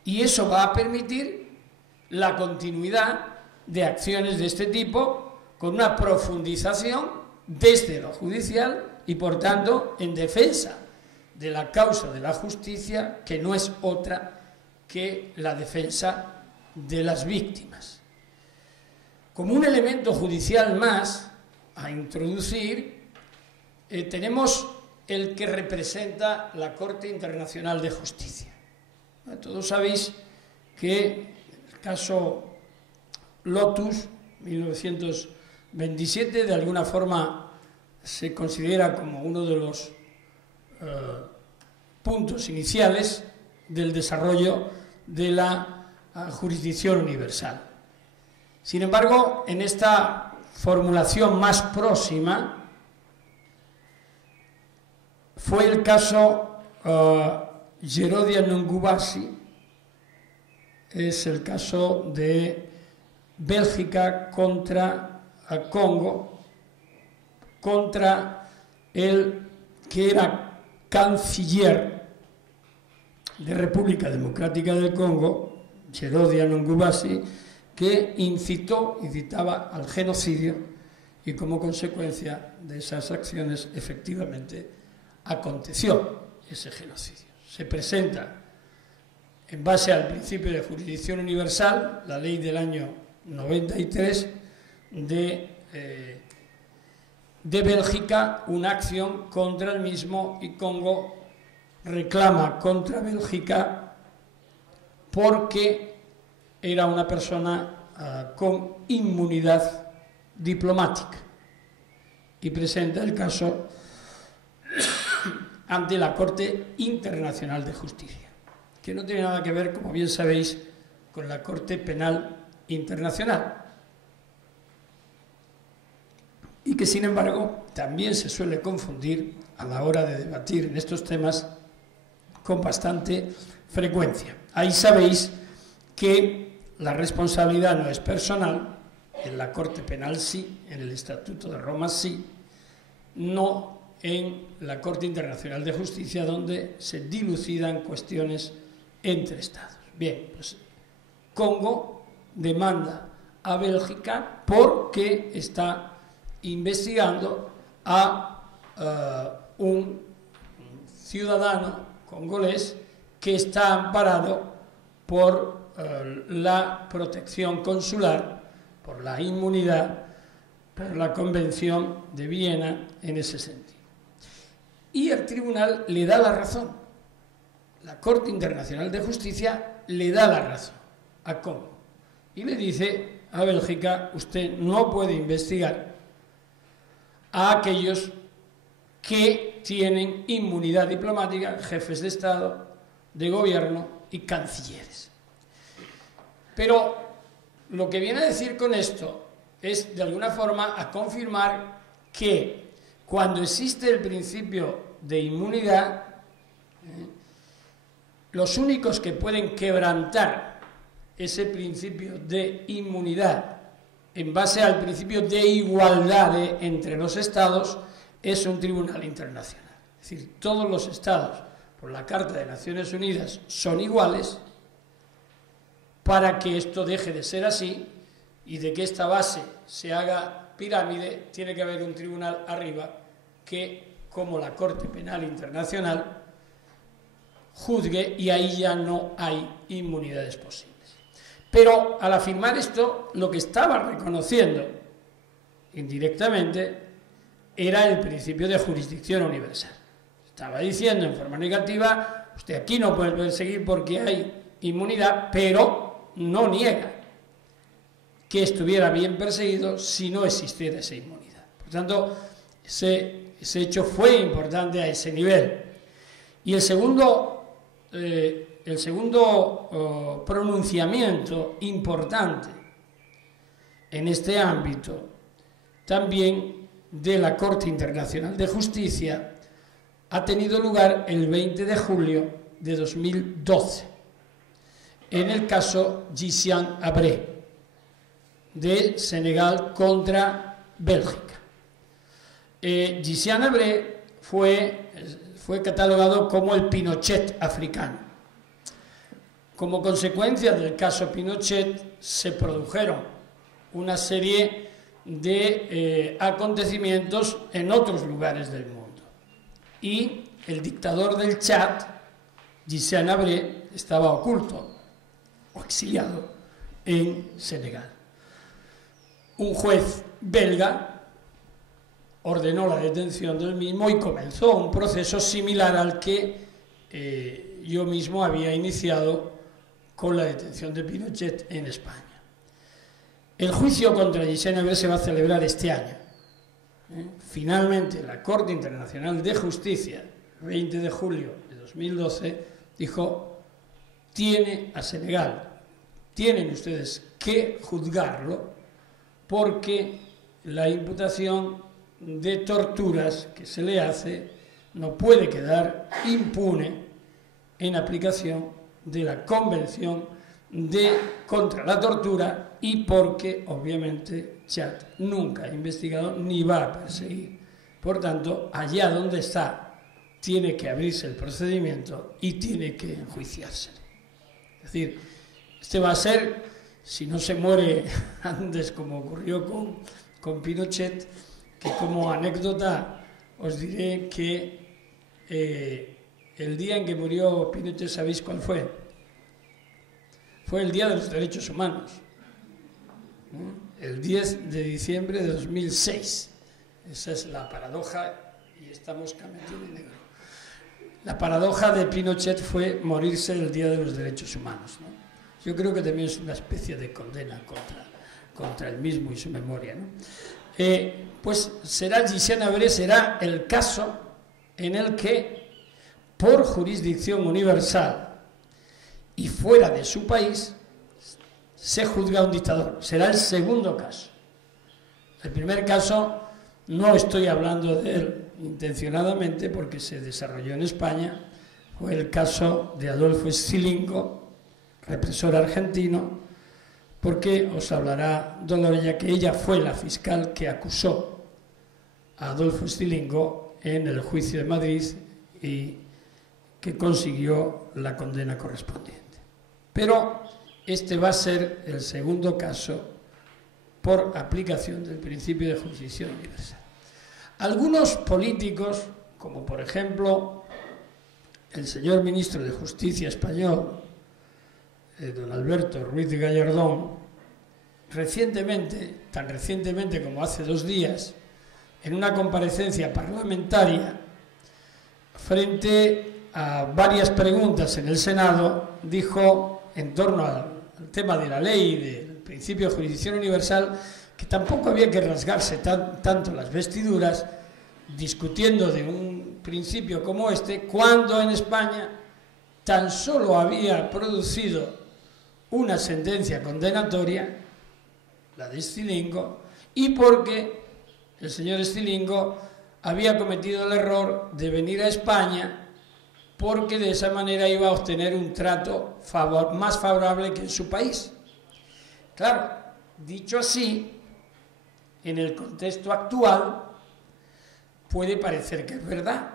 Y eso va a permitir la continuidad de acciones de este tipo con una profundización desde lo judicial y, por tanto, en defensa de la causa de la justicia, que no es otra que la defensa de las víctimas. Como un elemento judicial más a introducir, tenemos el que representa la Corte Internacional de Justicia. Todos sabéis que el caso Lotus, 1927, de alguna forma se considera como uno de los puntos iniciales del desarrollo de la jurisdicción universal. Sin embargo, en esta formulación más próxima fue el caso Yerodia Nungubasi, es el caso de Bélgica contra Congo, contra el que era canciller de República Democrática del Congo, Yerodia Nungubasi, que incitaba al genocidio y como consecuencia de esas acciones efectivamente aconteció ese genocidio. Se presenta en base al principio de jurisdicción universal, la ley del año 93 de Bélgica, una acción contra el mismo, y Congo reclama contra Bélgica porque era una persona con inmunidad diplomática y presenta el caso ante la Corte Internacional de Justicia, que no tiene nada que ver, como bien sabéis, con la Corte Penal Internacional, y que sin embargo también se suele confundir a la hora de debatir en estos temas con bastante frecuencia. Ahí sabéis que la responsabilidad no es personal, en la Corte Penal sí, en el Estatuto de Roma sí, no en la Corte Internacional de Justicia, donde se dilucidan cuestiones entre Estados. Bien, pues Congo demanda a Bélgica porque está investigando a un ciudadano congolés que está amparado por la protección consular, por la inmunidad, por la Convención de Viena en ese sentido. Y el tribunal le da la razón. La Corte Internacional de Justicia le da la razón a Congo y le dice a Bélgica: usted no puede investigar a aquellos que tienen inmunidad diplomática, jefes de Estado, de gobierno y cancilleres. Pero lo que viene a decir con esto es, de alguna forma, a confirmar que cuando existe el principio de inmunidad, los únicos que pueden quebrantar ese principio de inmunidad en base al principio de igualdad entre los Estados es un tribunal internacional. Es decir, todos los Estados, por la Carta de Naciones Unidas, son iguales. Para que esto deje de ser así y de que esta base se haga pirámide, tiene que haber un tribunal arriba que, como la Corte Penal Internacional, juzgue, y ahí ya no hay inmunidades posibles. Pero al afirmar esto, lo que estaba reconociendo indirectamente era el principio de jurisdicción universal. Estaba diciendo en forma negativa: usted aquí no puede perseguir porque hay inmunidad, pero no niega que estuviera bien perseguido si no existiera esa inmunidad. Por tanto, ese hecho fue importante a ese nivel. Y el segundo pronunciamiento importante en este ámbito, también de la Corte Internacional de Justicia, ha tenido lugar el 20 de julio de 2012, en el caso Gysiane Habré, de Senegal contra Bélgica. Gysiane Habré fue catalogado como el Pinochet africano. Como consecuencia del caso Pinochet se produjeron una serie de acontecimientos en otros lugares del mundo. Y el dictador del Chad, Gysiane Habré, estaba oculto o exiliado en Senegal. Un juez belga ordenó la detención del mismo y comenzó un proceso similar al que yo mismo había iniciado con la detención de Pinochet en España. El juicio contra Gysiane Habré se va a celebrar este año. Finalmente, la Corte Internacional de Justicia, 20 de julio de 2012, dijo: tiene a Senegal, tienen ustedes que juzgarlo porque la imputación de torturas que se le hace no puede quedar impune en aplicación de la Convención contra la Tortura y porque, obviamente, Chad nunca ha investigado ni va a perseguir. Por tanto, allá donde está, tiene que abrirse el procedimiento y tiene que enjuiciarse. Es decir, este va a ser, si no se muere antes, como ocurrió con Pinochet, que como anécdota os diré que el día en que murió Pinochet, ¿sabéis cuál fue? Fue el Día de los Derechos Humanos, el 10 de diciembre de 2006. Esa es la paradoja, y estamos cambiando de negro. La paradoja de Pinochet fue morirse el Día de los Derechos Humanos, ¿no? Yo creo que también es una especie de condena contra él mismo y su memoria, ¿no? Pues Gysiane Habré será el caso en el que, por jurisdicción universal y fuera de su país, se juzga a un dictador. Será el segundo caso. El primer caso no estoy hablando de él intencionadamente porque se desarrolló en España, fue el caso de Adolfo Scilingo, represor argentino, porque os hablará Dolores, ya que ella fue la fiscal que acusó a Adolfo Scilingo en el juicio de Madrid y que consiguió la condena correspondiente. Pero este va a ser el segundo caso por aplicación del principio de jurisdicción universal. Algunos políticos, como por ejemplo el señor ministro de Justicia español, don Alberto Ruiz de Gallardón, recientemente, tan recientemente como hace 2 días, en una comparecencia parlamentaria, frente a varias preguntas en el Senado, dijo en torno al tema de la ley del principio de jurisdicción universal que tampoco había que rasgarse tanto las vestiduras discutiendo de un principio como este, cuando en España tan solo había producido una sentencia condenatoria, la de Scilingo, y porque el señor Scilingo había cometido el error de venir a España porque de esa manera iba a obtener un trato más favorable que en su país. Claro, dicho así, en el contexto actual puede parecer que es verdad,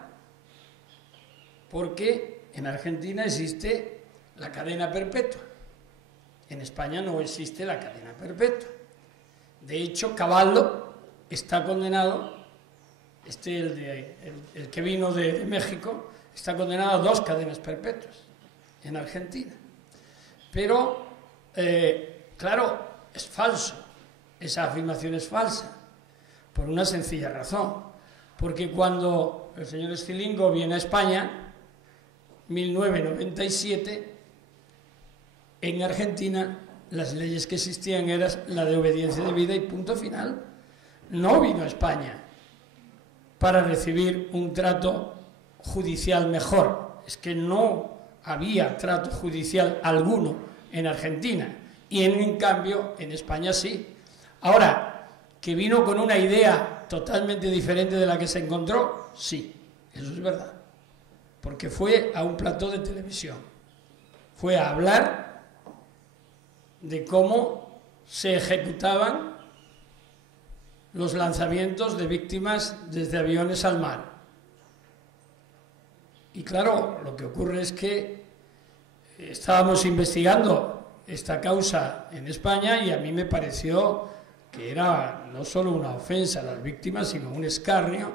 porque en Argentina existe la cadena perpetua, en España no existe la cadena perpetua. De hecho, Caballo está condenado, el que vino de México, está condenado a 2 cadenas perpetuas en Argentina. Pero, claro, es falso, esa afirmación es falsa, por una sencilla razón, porque cuando el señor Scilingo viene a España, 1997, en Argentina las leyes que existían eran la de obediencia debida y punto final. No vino a España para recibir un trato judicial mejor, es que no había trato judicial alguno en Argentina y en cambio en España sí. Ahora, que vino con una idea totalmente diferente de la que se encontró, sí, eso es verdad, porque fue a un plató de televisión, fue a hablar de cómo se ejecutaban los lanzamientos de víctimas desde aviones al mar. Y claro, lo que ocurre es que estábamos investigando esta causa en España y a mí me pareció que era no solo una ofensa a las víctimas, sino un escarnio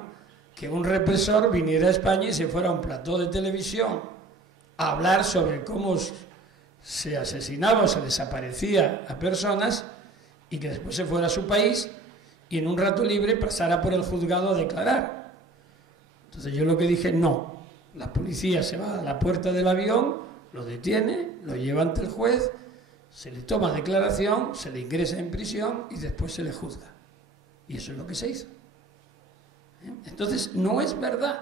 que un represor viniera a España y se fuera a un plató de televisión a hablar sobre cómo se asesinaba o se desaparecía a personas y que después se fuera a su país y en un rato libre pasara por el juzgado a declarar. Entonces yo lo que dije, no, la policía se va a la puerta del avión, lo detiene, lo lleva ante el juez, se le toma declaración, se le ingresa en prisión y después se le juzga. Y eso es lo que se hizo. Entonces no es verdad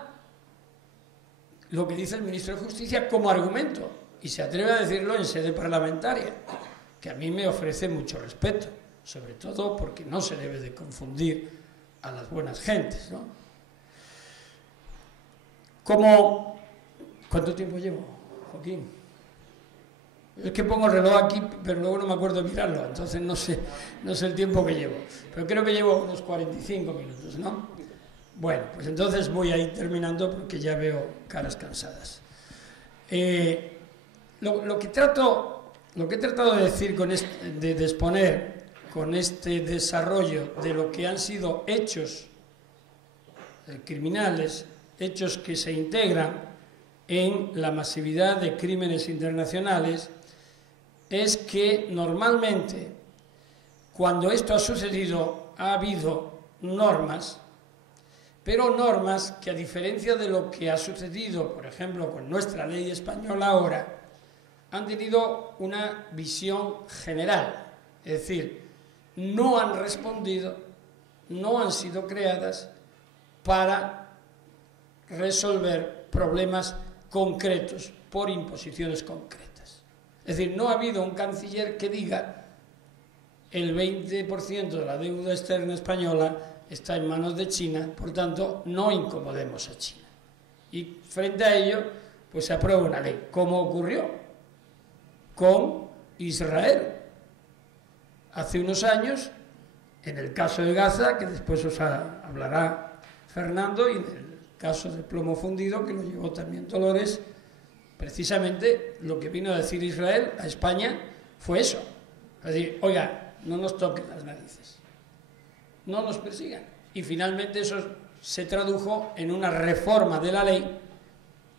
lo que dice el ministro de Justicia como argumento, y se atreve a decirlo en sede parlamentaria, que a mí me ofrece mucho respeto, sobre todo porque no se debe de confundir a las buenas gentes, ¿no? ¿Cuánto tiempo llevo, Joaquín? Es que pongo el reloj aquí, pero luego no me acuerdo de mirarlo, entonces no sé el tiempo que llevo, pero creo que llevo unos 45 minutos, ¿no? Bueno, pues entonces voy a ir terminando porque ya veo caras cansadas. Lo que he tratado de decir de exponer con este desarrollo de lo que han sido hechos criminales, hechos que se integran en la masividad de crímenes internacionales, es que normalmente cuando esto ha sucedido ha habido normas, pero normas que, a diferencia de lo que ha sucedido, por ejemplo, con nuestra ley española ahora, han tenido una visión general, es decir, no han respondido, no han sido creadas para resolver problemas concretos por imposiciones concretas. Es decir, no ha habido un canciller que diga el 20% de la deuda externa española está en manos de China, por tanto, no incomodemos a China. Y frente a ello, pues se aprueba una ley, como ocurrió con Israel hace unos años, en el caso de Gaza, que después os hablará Fernando, y en el caso del plomo fundido, que lo llevó también Dolores. Precisamente lo que vino a decir Israel a España fue eso. Es decir, oiga, no nos toquen las narices, no nos persigan. Y finalmente eso se tradujo en una reforma de la ley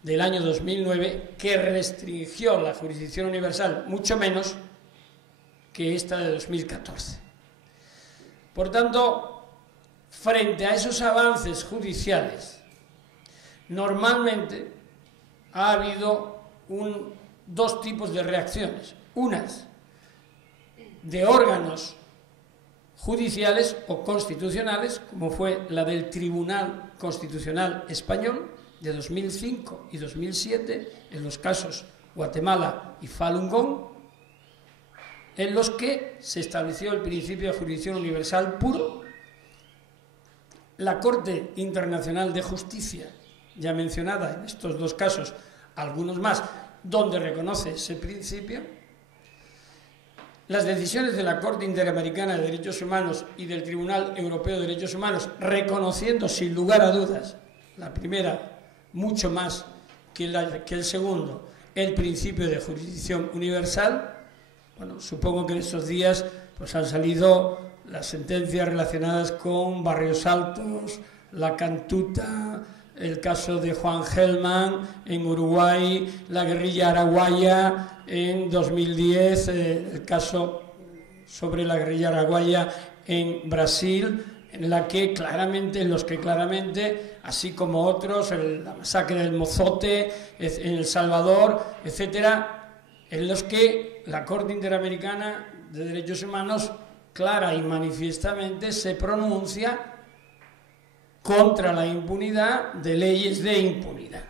del año 2009 que restringió la jurisdicción universal mucho menos que esta de 2014. Por tanto, frente a esos avances judiciales, normalmente ha habido dos tipos de reacciones. Unas de órganos judiciales o constitucionales, como fue la del Tribunal Constitucional Español de 2005 y 2007, en los casos Guatemala y Falun Gong, en los que se estableció el principio de jurisdicción universal puro. La Corte Internacional de Justicia, ya mencionada en estos dos casos, algunos más, donde reconoce ese principio. Las decisiones de la Corte Interamericana de Derechos Humanos y del Tribunal Europeo de Derechos Humanos, reconociendo sin lugar a dudas, la primera mucho más que el segundo, el principio de jurisdicción universal. Bueno, supongo que en estos días pues han salido las sentencias relacionadas con Barrios Altos, La Cantuta, el caso de Juan Gelman en Uruguay, la guerrilla araguaya en 2010, el caso sobre la guerrilla araguaya en Brasil, en los que claramente, así como otros, la masacre del Mozote en El Salvador, etcétera, en los que la Corte Interamericana de Derechos Humanos clara y manifiestamente se pronuncia contra la impunidad de leyes de impunidad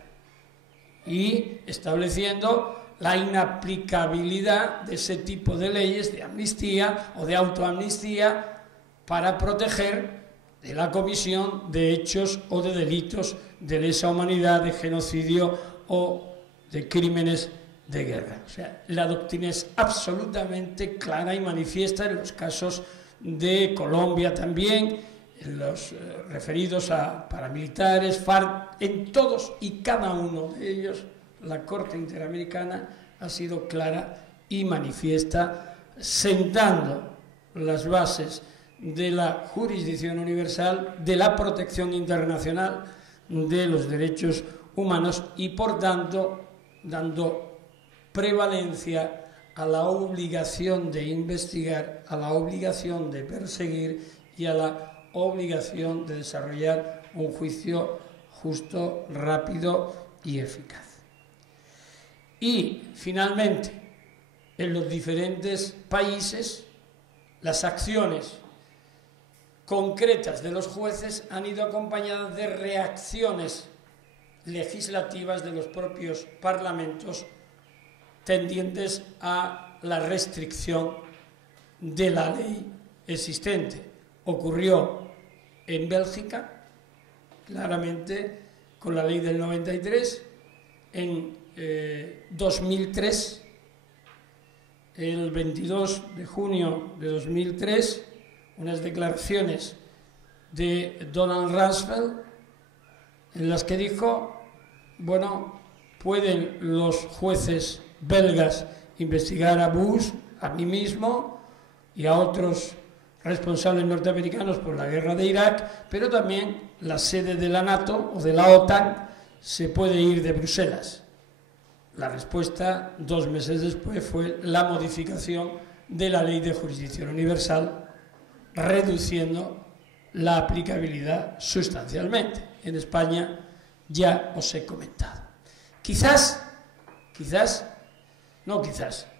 y estableciendo la inaplicabilidad de ese tipo de leyes de amnistía o de autoamnistía para proteger de la comisión de hechos o de delitos de lesa humanidad, de genocidio o de crímenes de guerra. O sea, la doctrina es absolutamente clara y manifiesta en los casos de Colombia también, en los referidos a paramilitares, FARC, en todos y cada uno de ellos la Corte Interamericana ha sido clara y manifiesta, sentando las bases de la jurisdicción universal, de la protección internacional de los derechos humanos y, por tanto, dando prevalencia a la obligación de investigar, a la obligación de perseguir y a la obligación de desarrollar un juicio justo, rápido y eficaz. Y, finalmente, en los diferentes países, las acciones concretas de los jueces han ido acompañadas de reacciones legislativas de los propios parlamentos tendientes a la restricción de la ley existente. Ocurrió en Bélgica, claramente, con la ley del 93, en 2003, el 22 de junio de 2003, unas declaraciones de Donald Rumsfeld en las que dijo, bueno, pueden los jueces belgas investigar a Bush, a mí mismo y a otros responsables norteamericanos por la guerra de Irak, pero también la sede de la NATO o de la OTAN se puede ir de Bruselas. La respuesta, 2 meses después, fue la modificación de la Ley de Jurisdicción Universal, reduciendo la aplicabilidad sustancialmente. En España ya os he comentado.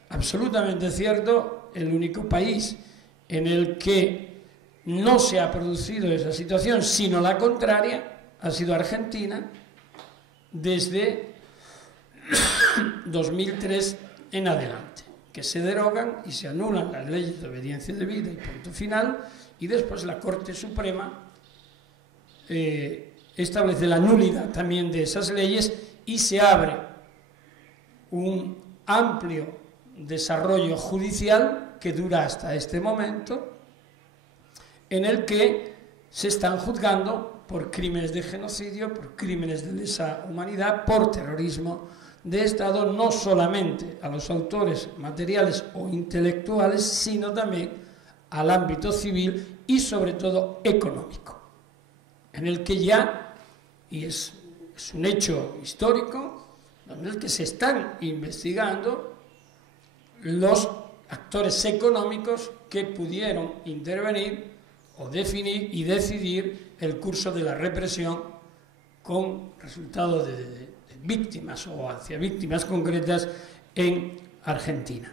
Absolutamente cierto, el único país en el que no se ha producido esa situación, sino la contraria, ha sido Argentina, desde 2003 en adelante, que se derogan y se anulan las leyes de obediencia debida y punto final, y después la Corte Suprema establece la nulidad también de esas leyes y se abre un amplio desarrollo judicial que dura hasta este momento, en el que se están juzgando por crímenes de genocidio, por crímenes de lesa humanidad, por terrorismo de Estado, no solamente a los autores materiales o intelectuales, sino también al ámbito civil y sobre todo económico, en el que ya, y es un hecho histórico, en el que se están investigando los actores económicos que pudieron intervenir o definir y decidir el curso de la represión con resultado de víctimas o hacia víctimas concretas en Argentina.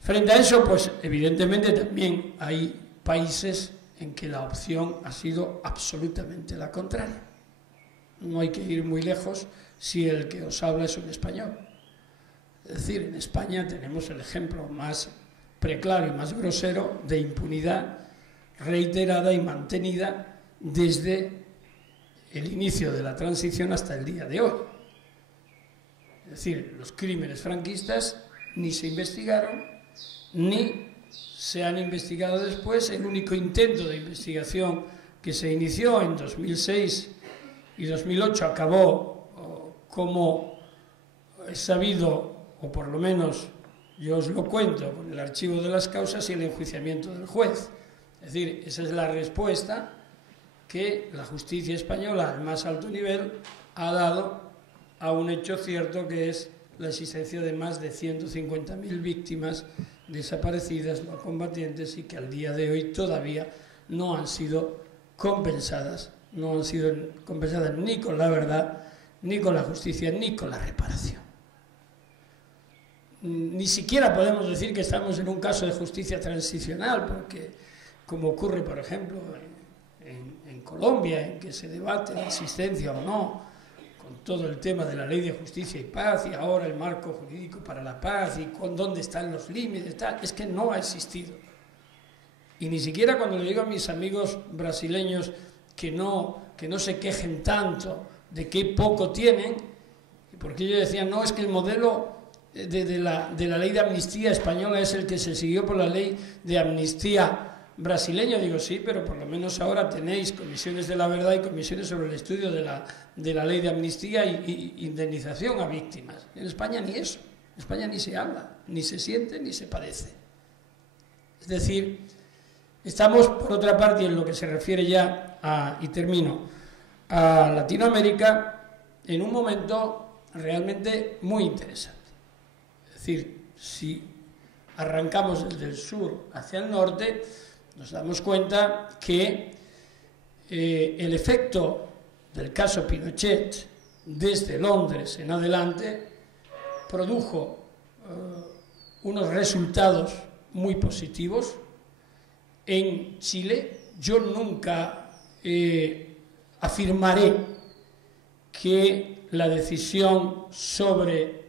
Frente a eso, pues evidentemente también hay países en que la opción ha sido absolutamente la contraria. No hay que ir muy lejos si el que os habla es un español. Es decir, en España tenemos el ejemplo más preclaro y más grosero de impunidad reiterada y mantenida desde el inicio de la transición hasta el día de hoy. Es decir, los crímenes franquistas ni se investigaron, ni se han investigado después. El único intento de investigación que se inició en 2006 y 2008 acabó, como he sabido, o por lo menos yo os lo cuento, con el archivo de las causas y el enjuiciamiento del juez. Es decir, esa es la respuesta que la justicia española al más alto nivel ha dado a un hecho cierto, que es la existencia de más de 150.000 víctimas desaparecidas, no combatientes, y que al día de hoy todavía no han sido compensadas, ni con la verdad, ni con la justicia, ni con la reparación. Ni siquiera podemos decir que estamos en un caso de justicia transicional, porque, como ocurre, por ejemplo, en Colombia, en que se debate la existencia o no, con todo el tema de la ley de justicia y paz, y ahora el marco jurídico para la paz, y con dónde están los límites, tal, es que no ha existido. Y ni siquiera cuando le digo a mis amigos brasileños que no se quejen tanto de qué poco tienen, porque ellos decían, no, es que el modelo de la ley de amnistía española es el que se siguió por la ley de amnistía brasileña. Digo, sí, pero por lo menos ahora tenéis comisiones de la verdad y comisiones sobre el estudio de la ley de amnistía y indemnización a víctimas. En España ni eso, en España ni se habla, ni se siente, ni se padece. Es decir, estamos, por otra parte, en lo que se refiere ya y termino, a Latinoamérica, en un momento realmente muy interesante. Es decir, si arrancamos desde el sur hacia el norte, nos damos cuenta que el efecto del caso Pinochet desde Londres en adelante produjo unos resultados muy positivos. En Chile yo nunca afirmaré que la decisión sobre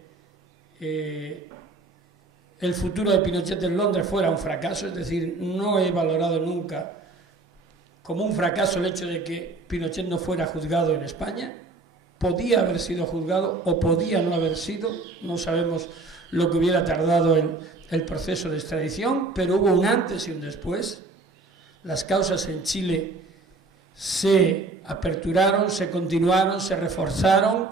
el futuro de Pinochet en Londres fuera un fracaso. Es decir, no he valorado nunca como un fracaso el hecho de que Pinochet no fuera juzgado en España. Podía haber sido juzgado o podía no haber sido, no sabemos lo que hubiera tardado el proceso de extradición, pero hubo un antes y un después. Las causas en Chile se aperturaron, se continuaron, se reforzaron.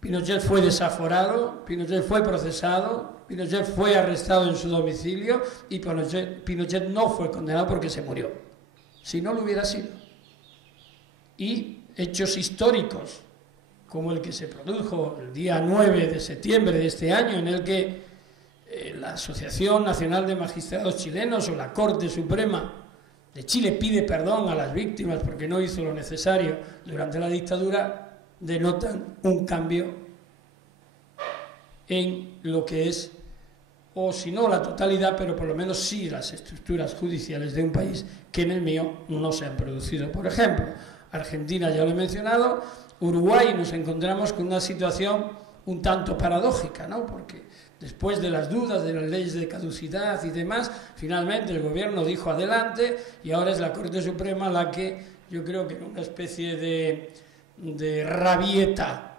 Pinochet fue desaforado, Pinochet fue procesado, Pinochet fue arrestado en su domicilio y Pinochet no fue condenado porque se murió. Si no lo hubiera sido. Y hechos históricos, como el que se produjo el día 9 de septiembre de este año, en el que la Asociación Nacional de Magistrados Chilenos o la Corte Suprema de Chile pide perdón a las víctimas porque no hizo lo necesario durante la dictadura, denotan un cambio en lo que es, o si no la totalidad, pero por lo menos sí las estructuras judiciales de un país que en el mío no se han producido. Por ejemplo, Argentina ya lo he mencionado, Uruguay nos encontramos con una situación un tanto paradójica, ¿no? Porque después de las dudas de las leyes de caducidad y demás, finalmente el gobierno dijo adelante y ahora es la Corte Suprema la que yo creo que en una especie de rabieta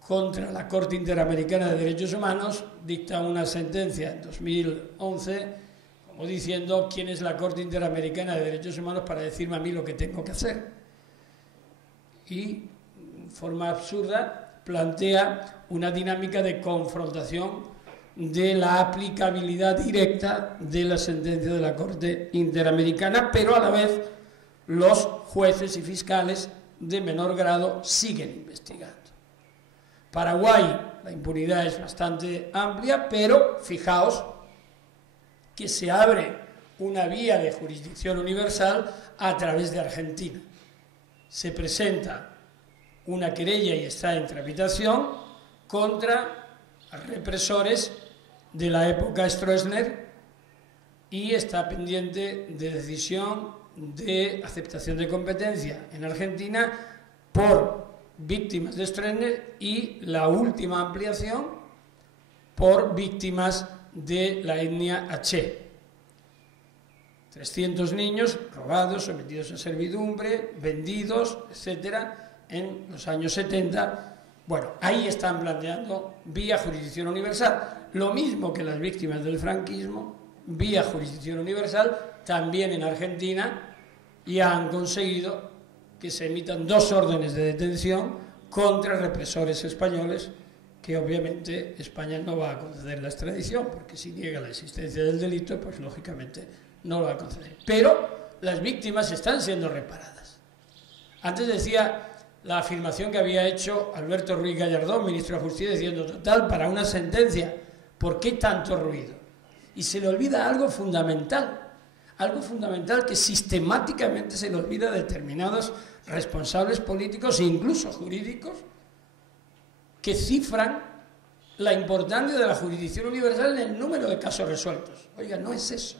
contra la Corte Interamericana de Derechos Humanos, dicta una sentencia en 2011, como diciendo quién es la Corte Interamericana de Derechos Humanos para decirme a mí lo que tengo que hacer. Y, de forma absurda, plantea una dinámica de confrontación de la aplicabilidad directa de la sentencia de la Corte Interamericana, pero a la vez los jueces y fiscales de menor grado siguen investigando. Paraguay, la impunidad es bastante amplia, pero fijaos que se abre una vía de jurisdicción universal a través de Argentina. Se presenta una querella y está en tramitación contra represores de la época Stroessner y está pendiente de decisión de aceptación de competencia en Argentina por víctimas de Stroessner y la última ampliación por víctimas de la etnia H. 300 niños robados, sometidos a servidumbre, vendidos, etcétera, en los años 70. Bueno, ahí están planteando vía jurisdicción universal, lo mismo que las víctimas del franquismo, vía jurisdicción universal, también en Argentina, y han conseguido que se emitan 2 órdenes de detención contra represores españoles, que obviamente España no va a conceder la extradición, porque si niega la existencia del delito, pues lógicamente no lo va a conceder. Pero las víctimas están siendo reparadas. Antes decía la afirmación que había hecho Alberto Ruiz Gallardón, ministro de Justicia, diciendo, total, para una sentencia, ¿por qué tanto ruido? Y se le olvida algo fundamental que sistemáticamente se le olvida a determinados responsables políticos e incluso jurídicos que cifran la importancia de la jurisdicción universal en el número de casos resueltos. Oiga, no es eso.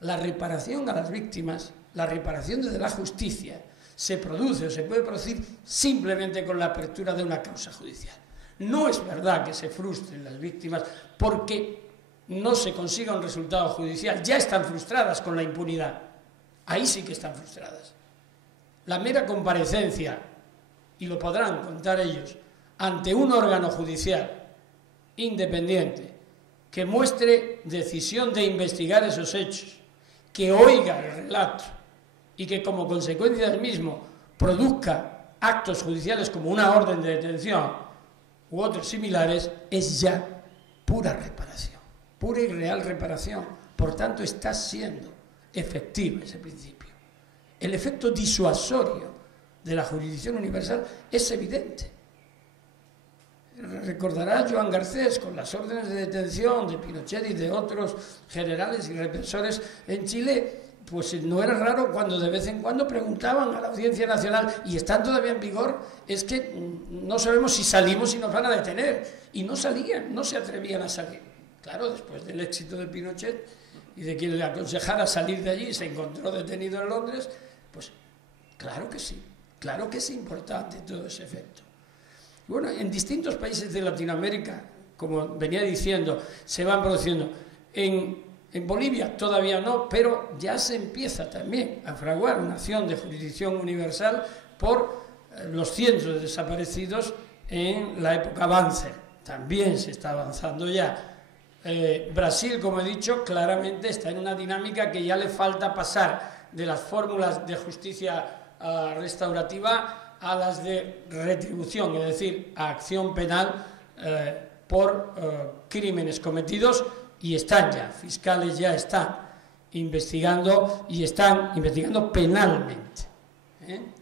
La reparación a las víctimas, la reparación desde la justicia, se produce o se puede producir simplemente con la apertura de una causa judicial. No es verdad que se frustren las víctimas porque no se consiga un resultado judicial. Ya están frustradas con la impunidad. Ahí sí que están frustradas. La mera comparecencia, y lo podrán contar ellos, ante un órgano judicial independiente que muestre decisión de investigar esos hechos, que oiga el relato y que como consecuencia del mismo produzca actos judiciales como una orden de detención u otros similares, es ya pura reparación, pura y real reparación. Por tanto, está siendo efectivo ese principio. El efecto disuasorio de la jurisdicción universal es evidente. Recordará Joan Garcés con las órdenes de detención de Pinochet y de otros generales y represores en Chile, pues no era raro cuando de vez en cuando preguntaban a la Audiencia Nacional, y están todavía en vigor, es que no sabemos si salimos y nos van a detener. Y no salían, no se atrevían a salir. Claro, después del éxito de Pinochet y de quien le aconsejara salir de allí, se encontró detenido en Londres, pues claro que sí, claro que es importante todo ese efecto. Bueno, en distintos países de Latinoamérica, como venía diciendo, se van produciendo. En Bolivia todavía no, pero ya se empieza también a fraguar una acción de jurisdicción universal por los cientos de desaparecidos en la época Banzer. También se está avanzando ya. Brasil, como he dicho, claramente está en una dinámica que ya le falta pasar de las fórmulas de justicia restaurativa a las de retribución, es decir, a acción penal por crímenes cometidos, y están ya, fiscales ya están investigando y están investigando penalmente.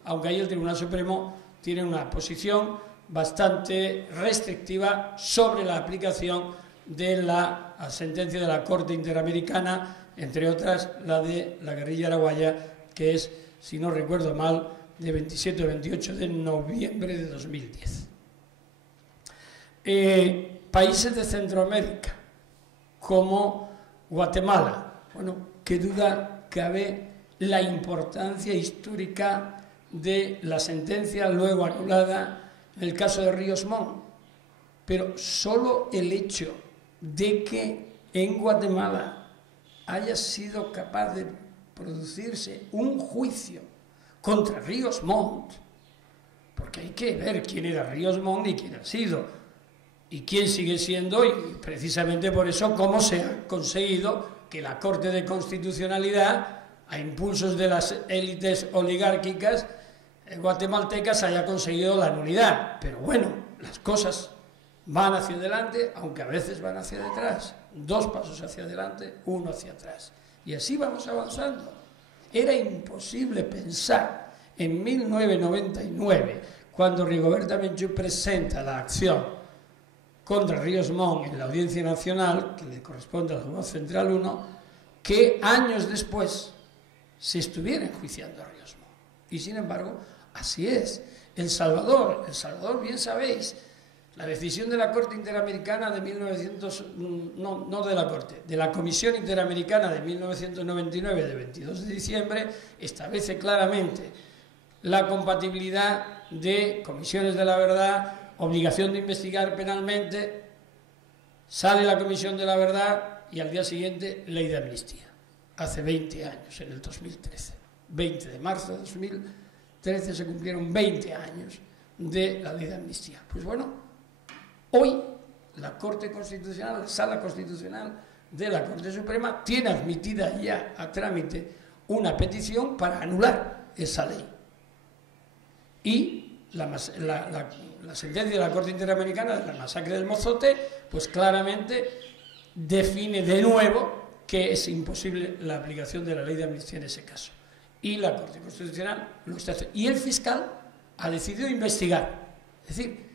Aunque ahí el Tribunal Supremo tiene una posición bastante restrictiva sobre la aplicación de la sentencia de la Corte Interamericana, entre otras la de la guerrilla araguaya, que es, si no recuerdo mal, de 27 o 28 de noviembre de 2010. Países de Centroamérica, como Guatemala, bueno, qué duda cabe la importancia histórica de la sentencia luego anulada en el caso de Ríos Montt, pero solo el hecho de que en Guatemala haya sido capaz de producirse un juicio contra Ríos Montt, porque hay que ver quién era Ríos Montt y quién ha sido, y quién sigue siendo, y precisamente por eso cómo se ha conseguido que la Corte de Constitucionalidad, a impulsos de las élites oligárquicas guatemaltecas, haya conseguido la nulidad. Pero bueno, las cosas van hacia adelante, aunque a veces van hacia detrás. 2 pasos hacia adelante, 1 hacia atrás. Y así vamos avanzando. Era imposible pensar en 1999, cuando Rigoberta Menchú presenta la acción contra Ríos Montt en la Audiencia Nacional, que le corresponde al Juzgado Central 1, que años después se estuviera enjuiciando a Ríos Montt. Y sin embargo, así es. El Salvador, bien sabéis, la decisión de la Corte Interamericana de 1900, no de la Corte, de la Comisión Interamericana de 1999, de 22 de diciembre, establece claramente la compatibilidad de comisiones de la verdad, obligación de investigar penalmente, sale la Comisión de la Verdad y al día siguiente ley de amnistía. Hace 20 años, en el 2013. 20 de marzo de 2013 se cumplieron 20 años de la ley de amnistía. Pues bueno, hoy la Corte Constitucional, la Sala Constitucional de la Corte Suprema, tiene admitida ya a trámite una petición para anular esa ley. Y la sentencia de la Corte Interamericana de la masacre del Mozote, pues claramente define de nuevo que es imposible la aplicación de la ley de amnistía en ese caso. Y la Corte Constitucional lo está haciendo. Y el fiscal ha decidido investigar. Es decir,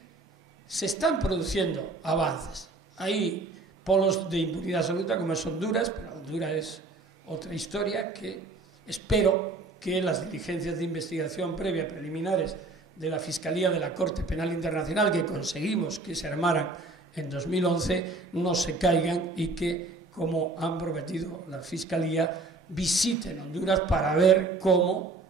se están produciendo avances. Hay polos de impunidad absoluta, como es Honduras, pero Honduras es otra historia, que espero que las diligencias de investigación previa, preliminares, de la Fiscalía de la Corte Penal Internacional, que conseguimos que se armaran en 2011, no se caigan y que, como han prometido la Fiscalía, visiten Honduras para ver cómo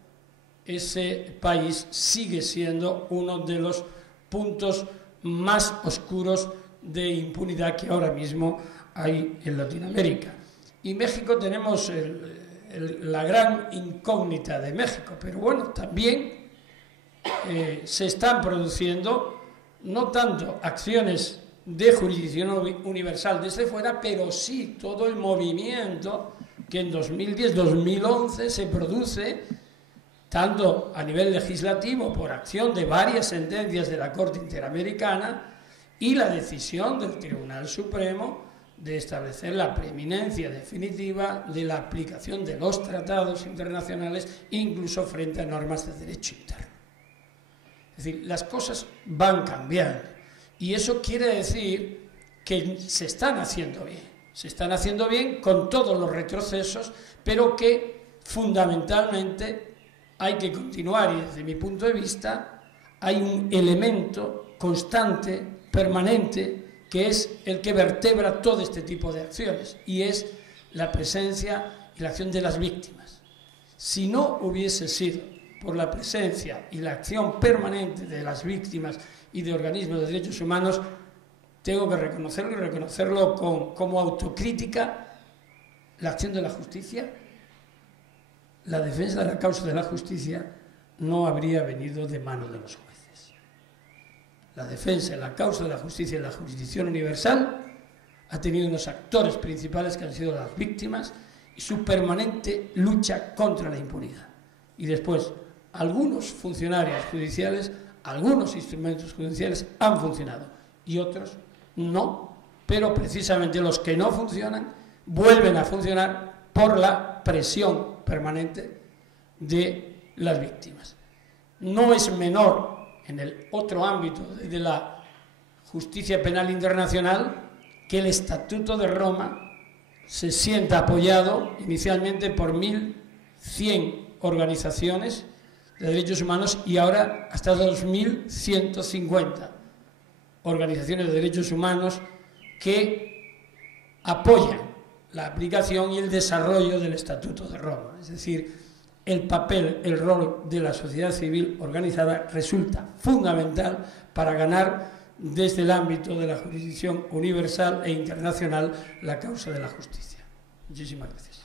ese país sigue siendo uno de los puntos más oscuros de impunidad que ahora mismo hay en Latinoamérica. Y México tenemos la gran incógnita de México, pero bueno, también se están produciendo no tanto acciones de jurisdicción universal desde fuera, pero sí todo el movimiento que en 2010-2011 se produce tanto a nivel legislativo por acción de varias sentencias de la Corte Interamericana y la decisión del Tribunal Supremo de establecer la preeminencia definitiva de la aplicación de los tratados internacionales, incluso frente a normas de derecho interno. Es decir, las cosas van cambiando. Y eso quiere decir que se están haciendo bien con todos los retrocesos, pero que fundamentalmente hay que continuar, y desde mi punto de vista hay un elemento constante, permanente, que es el que vertebra todo este tipo de acciones, y es la presencia y la acción de las víctimas. Si no hubiese sido por la presencia y la acción permanente de las víctimas y de organismos de derechos humanos, tengo que reconocerlo y reconocerlo como autocrítica, la acción de la justicia, la defensa de la causa de la justicia no habría venido de manos de los jueces. La defensa de la causa de la justicia en la jurisdicción universal ha tenido unos actores principales que han sido las víctimas y su permanente lucha contra la impunidad. Y después, algunos funcionarios judiciales, algunos instrumentos judiciales han funcionado y otros no, pero precisamente los que no funcionan vuelven a funcionar por la presión permanente de las víctimas. No es menor en el otro ámbito de la justicia penal internacional que el Estatuto de Roma se sienta apoyado inicialmente por 1.100 organizaciones de derechos humanos y ahora hasta 2.150 organizaciones de derechos humanos que apoyan la aplicación y el desarrollo del Estatuto de Roma. Es decir, el papel, el rol de la sociedad civil organizada resulta fundamental para ganar desde el ámbito de la jurisdicción universal e internacional la causa de la justicia. Muchísimas gracias.